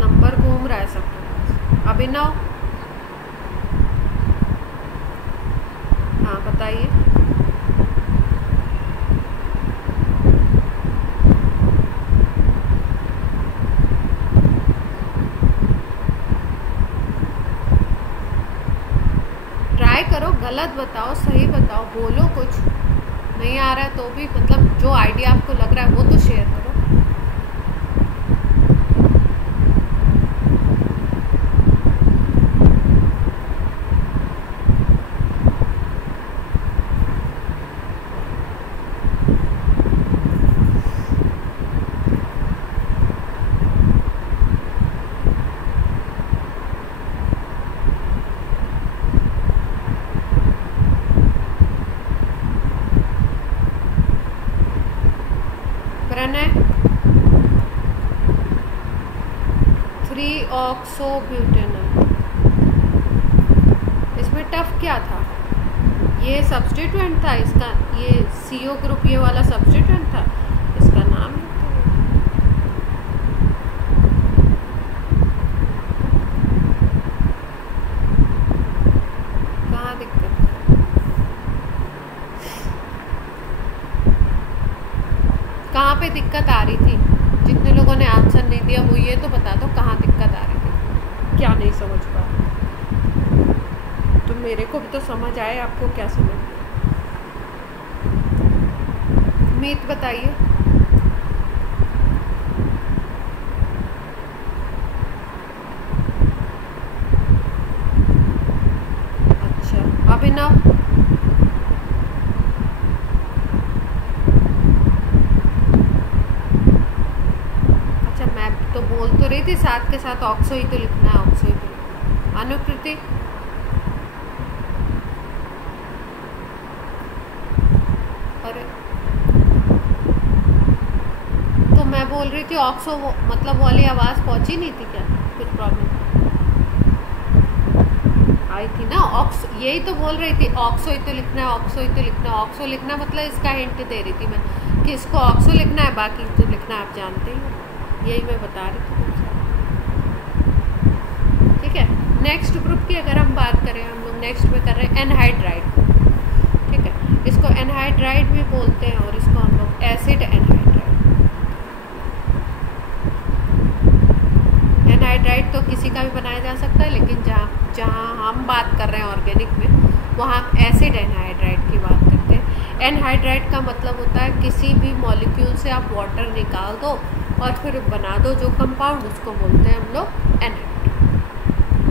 नंबर घूम रहा है सबके पास। अभिनव, हाँ बताइए। ट्राई करो, गलत बताओ सही बताओ, बोलो कुछ। नहीं आ रहा है तो भी मतलब जो आइडिया आपको लग रहा है वो तो शेयर करो। प्रणय, 3-ऑक्सोब्यूटेनॉल, इसमें टफ क्या था? ये सब्स्टिट्यूएंट था इसका, ये CO ग्रुप ये वाला सब्स्टिट्यूएंट था, इसका नाम कहाँ दिक्कत? कहाँ पे दिक्कत आ रही थी? जितने लोगों ने आंसर नहीं दिया वो ये तो बता दो कहाँ दिक्कत आ रही थी, क्या नहीं समझ पा रहे? तो मेरे को भी तो समझ आए, आपको क्या समझ? मीत बताइए। अच्छा, अभिनव? तो बोल तो रही थी साथ के साथ ऑक्सो ही तो लिखना है, ऑक्सो ही तो लिखना है। अनुकृति? अरे तो मैं बोल रही थी ऑक्सो, मतलब वाली आवाज़ पहुंची नहीं थी क्या? कुछ प्रॉब्लम आई थी ना, ऑक्सो, यही तो बोल रही थी, ऑक्सो ही तो लिखना है, ऑक्सो ही तो लिखना है। ऑक्सो लिखना मतलब इसका हिंट दे रही थी मैं कि इसको ऑक्सो लिखना है, बाकी जो लिखना है आप जानते ही हो, यही मैं बता रही थी। ठीक है, नेक्स्ट ग्रुप की अगर हम बात करें, हम लोग नेक्स्ट में कर रहे हैं एनहाइड्राइड। ठीक है, इसको एनहाइड्राइड भी बोलते हैं और इसको हम लोग एसिड एनहाइड्राइड। एनहाइड्राइड तो किसी का भी बनाया जा सकता है, लेकिन जहाँ हम बात कर रहे हैं ऑर्गेनिक में, वहाँ हम एसिड एनहाइड्राइड की बात करते हैं। एनहाइड्राइड का मतलब होता है किसी भी मॉलिक्यूल से आप वाटर निकाल दो और फिर बना दो जो कंपाउंड, उसको बोलते हैं हम लोग एनहाइड्राइड।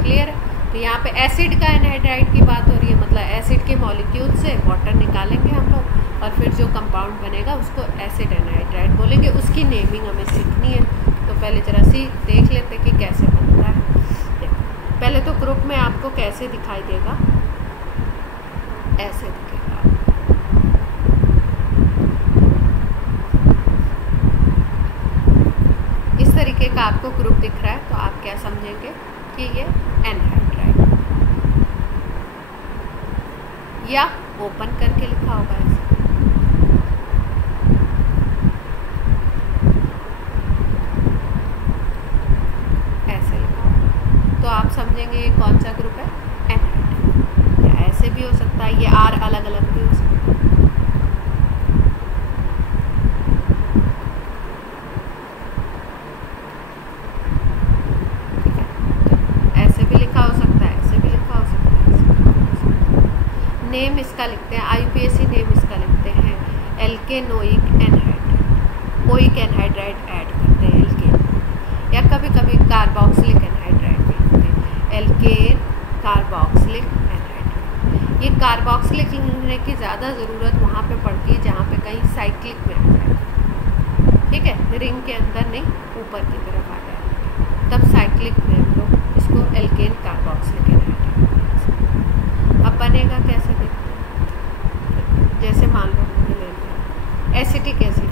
क्लियर है? तो यहाँ पे एसिड का एनहाइड्राइड की बात हो रही है, मतलब एसिड के मॉलिक्यूल से वाटर निकालेंगे हम लोग और फिर जो कंपाउंड बनेगा उसको एसिड एनहाइड्राइड बोलेंगे। उसकी नेमिंग हमें सीखनी है, तो पहले जरा सी देख लेते हैं कि कैसे बनता है। पहले तो ग्रुप में आपको कैसे दिखाई देगा, ऐसे दिखेगा। इस तरीके का आपको ग्रुप दिख रहा है, तो आप क्या समझेंगे कि ये एनहाइड्राइड, या ओपन करके लिखा होगा ऐसे लिखा होगा, तो आप समझेंगे ये कौन सा ग्रुप है, एनहाइड्राइड। या ऐसे भी हो सकता है, ये आर अलग अलग भी हो सकता है। नेम इसका लिखते हैं, IUPAC नेम इसका लिखते हैं एल्केनोइक एनहाइड्राइड। ओइक एनहाइड्राइड ऐड करते हैं एल्केन, या कभी कभी कार्बोक्सिलिक एनहाइड्राइड भी लिखते हैं, एल्केन कार्बोक्सिलिक एनहाइड्राइड। ये कार्बोक्सिलिक लिखने की ज़्यादा ज़रूरत वहाँ पे पड़ती है जहाँ पे कहीं साइक्लिक में आ जाए। ठीक है, रिंग के अंदर नहीं, ऊपर की तरफ आ जाए, तब साइक्लिक में हम लोग इसको एल्केन कार्बोक्सिलिक एनहाइड्राइड। अब बनेगा कैसे देखते हैं, जैसे मान लो हमने ले लिया एसिटिक एसिड।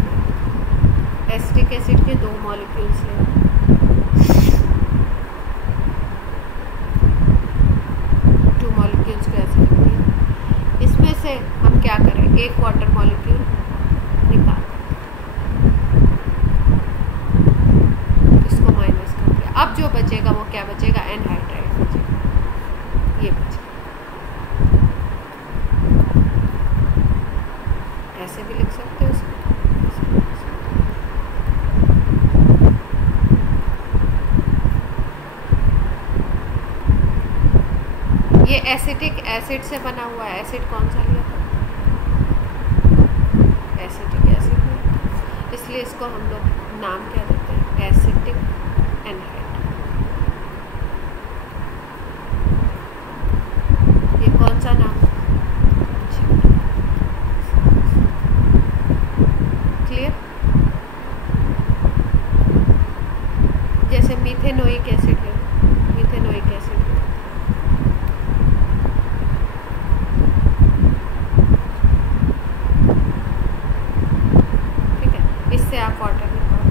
एसिटिक एसिड के 2 मॉलिक्यूल्स ले, 2 मॉलिक्यूल्स को ऐसे लिखते हैं। इसमें से हम क्या करें, एक वाटर मॉलिक्यूल निकाल, इसको माइनस कर दिया। अब जो बचेगा वो क्या बचेगा, एनहाइड्राइड बचेगा, ये बचेगा। ऐसे भी लिख सकते हो इसको। ये एसिटिक एसिड से बना हुआ है। एसिड कौन सा लिया था, एसिटिक एसिड, इसलिए इसको हम लोग नाम क्या देते हैं, एसिटिक एनहाइड्राइड। ये कौन सा नाम, जैसे मीथेनोइक एसिड है, मीथेनोइक एसिड है। ठीक है, इससे आप वाटर निकालो,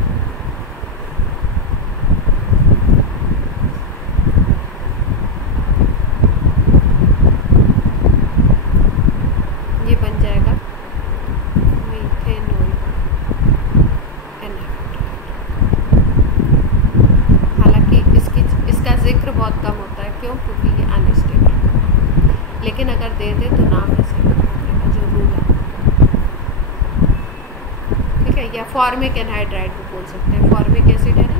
ये बन जाएगा मीथेनोइक एनहाइड्राइड। इसका जिक्र बहुत कम होता है, क्यों, क्योंकि ये अनस्टेबल, लेकिन अगर दे दे तो नाम ऐसे रखने जो रूल है। ठीक है, या फॉर्मिक एनहाइड्राइड भी बोल सकते हैं, फॉर्मिक एसिड है ना।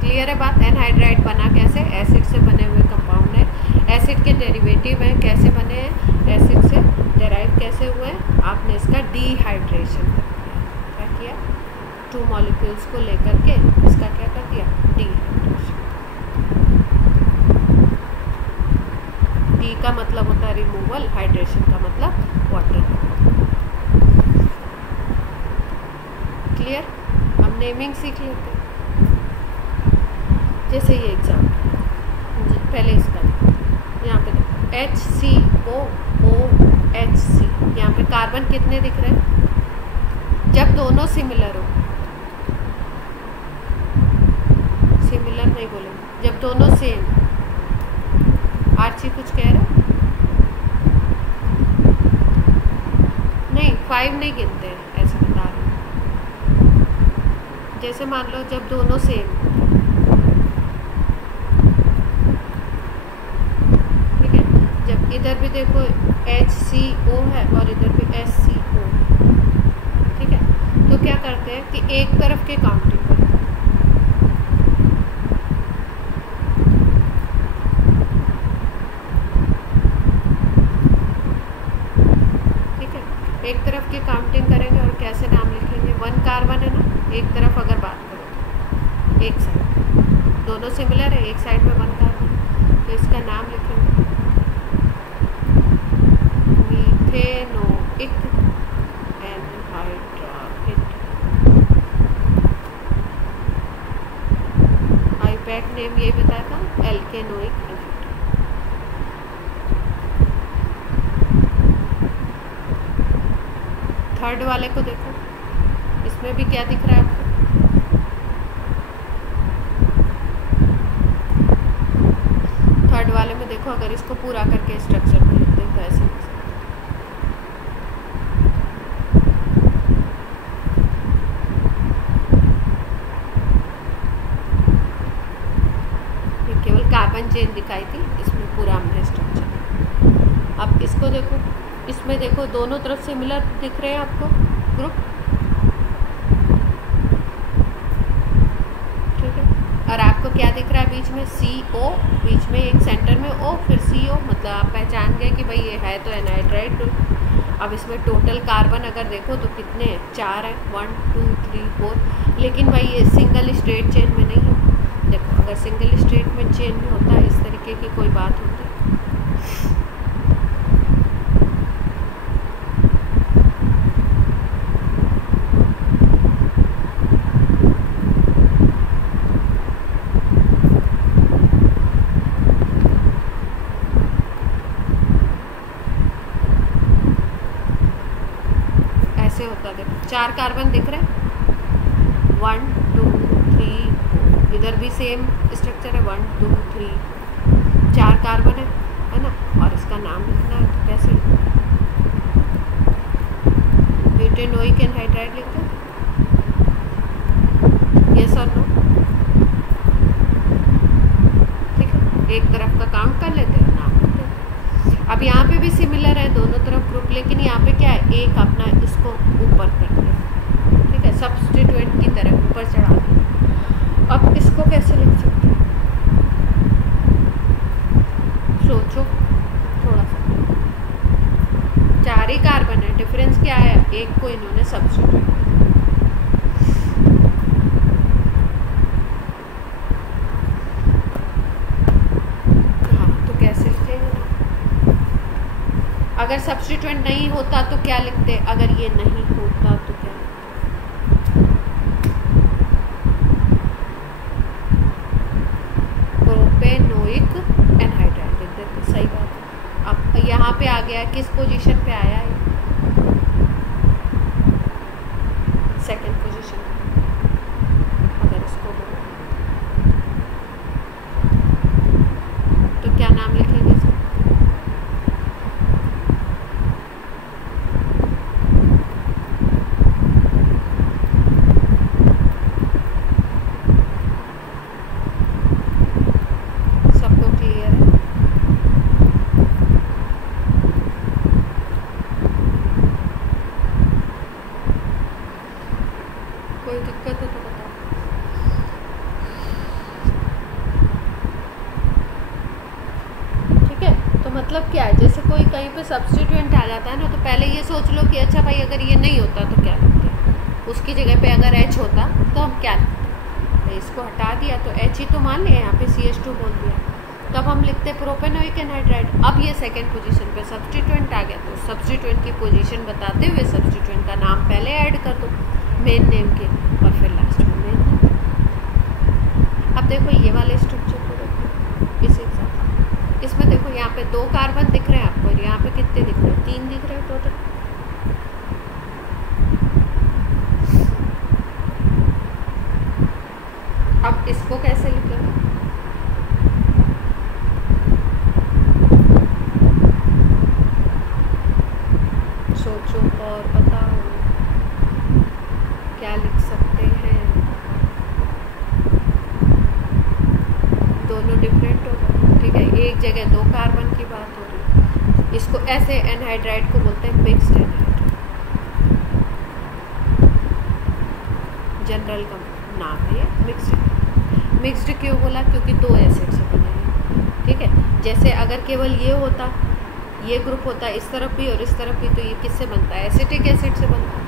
क्लियर है बात, एनहाइड्राइड बना कैसे, एसिड से बने हुए कंपाउंड है, एसिड के डेरिवेटिव हैं, कैसे बने हैं, एसिड से डेराइव कैसे हुए हैं, आपने इसका डिहाइड्रेशन कर दिया। क्या किया, 2 मॉलिक्यूल्स को लेकर के इसका क्या कर दिया, डिहाइड्रेशन। डी का मतलब होता है रिमूवल, हाइड्रेशन का मतलब वाटर। क्लियर, हम नेमिंग सीख लेते हैं। जैसे ये एग्जाम्पल, पहले इसका यहाँ पे HCOOHC, यहाँ पे कार्बन कितने दिख रहे हैं, जब दोनों सिमिलर हो, सिमिलर नहीं बोलेंगे, जब दोनों सेम। आर्ची कुछ कह रहा है? नहीं, 5 नहीं गिनते हैं, ऐसे बता रहे हैं। जैसे मान लो जब दोनों सेम, ठीक है, जब इधर भी देखो HCO है और इधर भी SCO, ठीक है, तो क्या करते हैं कि एक तरफ के काउंटिंग करते हैं, एक तरफ की काउंटिंग करेंगे और कैसे नाम लिखेंगे। 1 कार्बन है ना, एक तरफ अगर बात करो, एक साइड दोनों सिमिलर है, एक साइड में 1 कार्बन, तो इसका नाम लिखेंगे मीथेनोइक एनहाइड्राइड। आईपैड नेम यही बताया था, एल्केनोइक एनहाइड्राइड। थर्ड वाले को देखो, इसमें भी क्या दिख रहा है आपको? थर्ड वाले में देखो, अगर इसको पूरा करके स्ट्रक्चर को लिखते हैं तो ऐसे लिख सकते हैं। ये केवल कार्बन चेन दिखाई थी, इसमें पूरा हमने स्ट्रक्चर। अब इसको देखो, इसमें देखो दोनों तरफ सिमिलर दिख रहे हैं आपको ग्रुप, ठीक है। और आपको क्या दिख रहा है बीच में? CO, बीच में एक सेंटर में O, फिर CO, मतलब आप पहचान गए कि भाई ये है तो एनहाइड्राइड ग्रुप। अब इसमें टोटल कार्बन अगर देखो तो कितने हैं? 4 है, 1 2 3 4। लेकिन भाई ये सिंगल स्ट्रेट चेन में नहीं है। देखो, अगर सिंगल स्ट्रेट में चेन में होता, इस तरीके की कोई बात होती, होता। देखो 4 कार्बन दिख रहे हैं, 1 2 3, इधर भी सेम स्ट्रक्चर है, 1 2 3, 4 कार्बन है ना। और इसका नाम लिखना है तो कैसे लिखना है? ब्यूटेनोइक एनहाइड्राइड लिखते हैं, यस और नो, ठीक है। एक तरफ का काउंट कर लेते हैं, नाम लिखते हैं। अब यहाँ पे भी सिमिलर है दोनों तरफ ग्रुप, लेकिन यहाँ पे क्या है, एक अपना इसको ऊपर कर दिया, ठीक है, सब्स्टिट्यूएंट की तरह ऊपर चढ़ा दिया। अब इसको कैसे लिख सकते हैं? सोचो थोड़ा सा। 4 ही कार्बन है, डिफरेंस क्या है? एक को इन्होंने सब्स्टिट्यूट, अगर सब्स्टिट्यूएंट नहीं होता तो क्या लिखते? अगर ये नहीं होता तो क्या लिखते? प्रोपेनोइक एनहाइड्राइड लिख देते, सही बात है। अब यहाँ पे आ गया, किस पोजीशन पे आया है? Second position. अगर इसको तो क्या नाम लिखेंगे इसका? कोई दिक्कत हो तो बताओ। ठीक है, तो मतलब क्या है, जैसे कोई कहीं पे सब्स्टिट्यूएंट आ जाता है ना, तो पहले ये सोच लो कि अच्छा भाई अगर ये नहीं होता तो क्या लिखते हैं? उसकी जगह पे अगर H होता तो हम क्या लिखते? तो इसको हटा दिया तो H ही तो मान लिया, यहाँ पे CH2 बोल दिया, तो अब हम लिखते प्रोपेनोइक एनहाइड्राइड। अब ये सेकंड पोजीशन पे सब्स्टिट्यूएंट आ गया, तो सब्स्टिट्यूएंट की पोजीशन बताते हुए सब्स्टिट्यूएंट का नाम पहले ऐड कर दो मेन नेम के, और फिर लास्ट में मेन नेम। अब देखो ये वाले स्ट्रक्चर को देखो, इस हिसाब से इसमें देखो यहाँ पे 2 कार्बन दिख रहे हैं आपको, और यहाँ पे कितने दिख रहे हैं? 3 दिख रहे हैं टोटल। इसको कैसे लिखेंगे? सोचो और बताओ क्या लिख सकते हैं। दोनों डिफरेंट होगा, ठीक है। एक जगह 2 कार्बन की बात हो रही, इसको ऐसे एनहाइड्राइड को बोलते हैं मिक्स्ड एनहाइड्राइड। जनरल का नाम है ये मिक्स्ड। मिक्स्ड क्यों बोला? क्योंकि 2 एसिड से बने हैं, ठीक है। जैसे अगर केवल ये होता, ये ग्रुप होता इस तरफ भी और इस तरफ भी, तो ये किससे बनता है? एसिटिक एसिड से बनता है।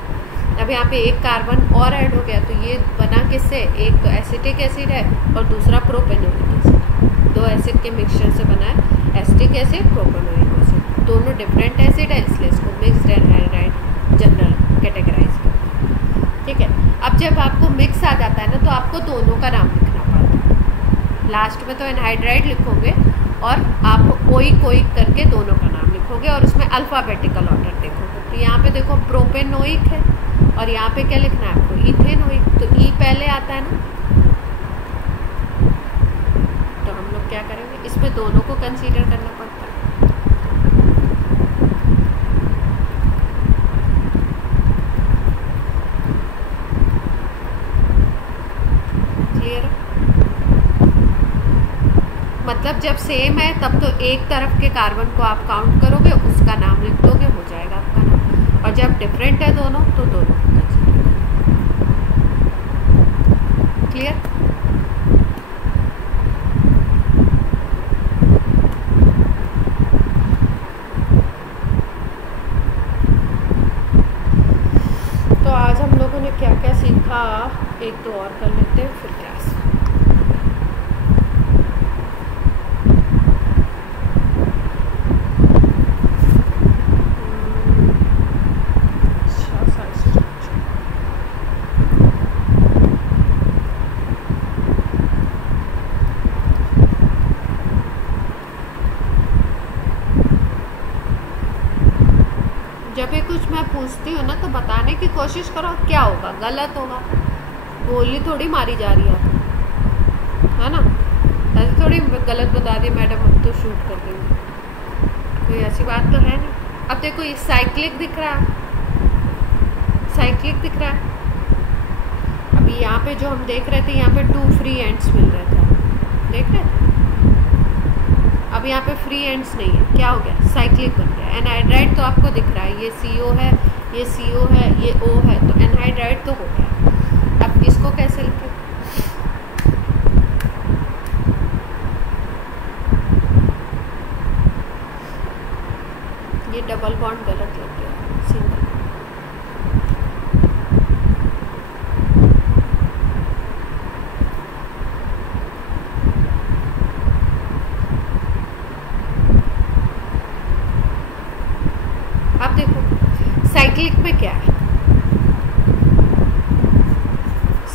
अब यहाँ पे एक कार्बन और ऐड हो गया, तो ये बना किससे? एक तो एसिटिक एसिड है और दूसरा प्रोपेनोइक एसिड। 2 एसिड के मिक्सचर से बना है एसिटिक एसिड, प्रोपेनोइक एसिड। दोनों डिफरेंट एसिड है, इसलिए इसको मिक्स्ड एनहाइड्राइड जनरल कैटेगराइज करते हैं, ठीक है। अब जब आपको मिक्स आ जाता है ना, तो आपको दोनों का नाम लिखना पड़ता है। लास्ट में तो एनहाइड्राइड लिखोगे और आप कोई करके दोनों का नाम लिखोगे और उसमें अल्फ़ाबेटिकल ऑर्डर देखोगे। तो यहाँ पे देखो प्रोपेनोइक है और यहाँ पे क्या लिखना है आपको? इथेनोइक। तो ई पहले आता है ना, तो हम लोग क्या करेंगे? इसमें दोनों को कंसीडर करना पड़ता है। मतलब जब सेम है तब तो एक तरफ के कार्बन को आप काउंट करोगे, उसका नाम लिख दोगे, हो जाएगा आपका नाम। और जब डिफरेंट है दोनों, तो दोनों को कंसीडर करोगे। क्लियर? तो आज हम लोगों ने क्या क्या सीखा, 1-2 और कर लेते हैं फिर क्लास। जब भी कुछ मैं पूछती हूँ ना, तो बताने की कोशिश करो क्या होगा, गलत होगा। गोली थोड़ी मारी जा रही है ना, ऐसे थोड़ी गलत बता दी मैडम अब तो शूट कर देंगे, कोई ऐसी बात तो है नहीं। अब देखो ये साइक्लिक दिख रहा है, साइक्लिक दिख रहा है। अभी यहाँ पे जो हम देख रहे थे, यहाँ पे 2 फ्री एंड्स मिल रहे थे, देख रहे थे। अब यहाँ पे फ्री एंड्स नहीं है, क्या हो गया? साइक्लिक बन गया। एनहाइड्राइड तो आपको दिख रहा है, ये CO है, ये CO है, ये O है, तो एनहाइड्राइड तो हो गया। अब इसको कैसे लिखें? ये डबल बॉन्ड गलत लग गया, सिंगल। अब देखो साइक्लिक में क्या है?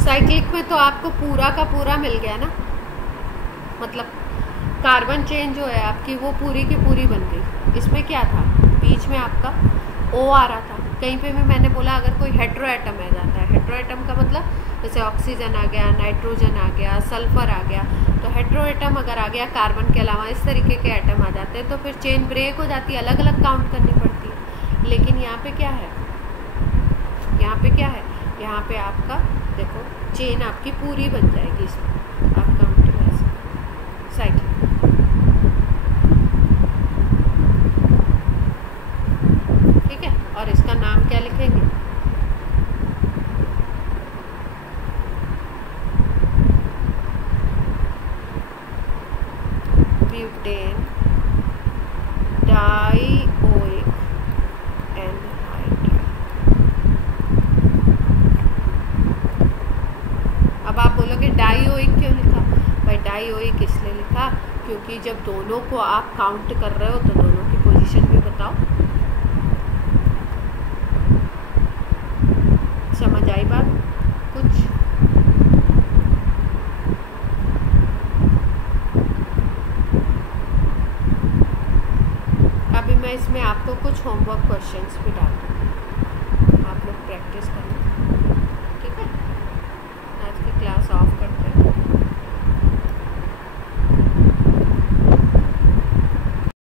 साइक्लिक में तो आपको पूरा का पूरा मिल गया ना, मतलब कार्बन चेन जो है आपकी वो पूरी की पूरी बन गई। इसमें क्या था? बीच में आपका O आ रहा था। कहीं पे भी मैंने बोला अगर कोई हेट्रो एटम आ जाता है, हेट्रो एटम का मतलब जैसे ऑक्सीजन आ गया, नाइट्रोजन आ गया, सल्फर आ गया, तो हेट्रो एटम अगर आ गया कार्बन के अलावा इस तरीके के एटम आ जाते हैं, तो फिर चेन ब्रेक हो जाती है, अलग अलग काउंट करनी पड़ती है। लेकिन यहाँ पे क्या है? यहाँ पे क्या है? यहाँ पे आपका देखो चेन आपकी पूरी बन जाएगी, इसमें आप काउंट ऐसे साइकिल। ठीक है, और इसका नाम क्या लिखेंगे? Butane dioic anhydride. अब आप बोलोगे डाइओइक क्यों लिखा? भाई डाइओइक इसलिए लिखा क्योंकि जब दोनों को आप काउंट कर रहे हो तो दोनों की पोजीशन भी बताओ। समझ आई बात कुछ? अभी मैं इसमें आपको कुछ होमवर्क क्वेश्चंस भी डाल दूँ।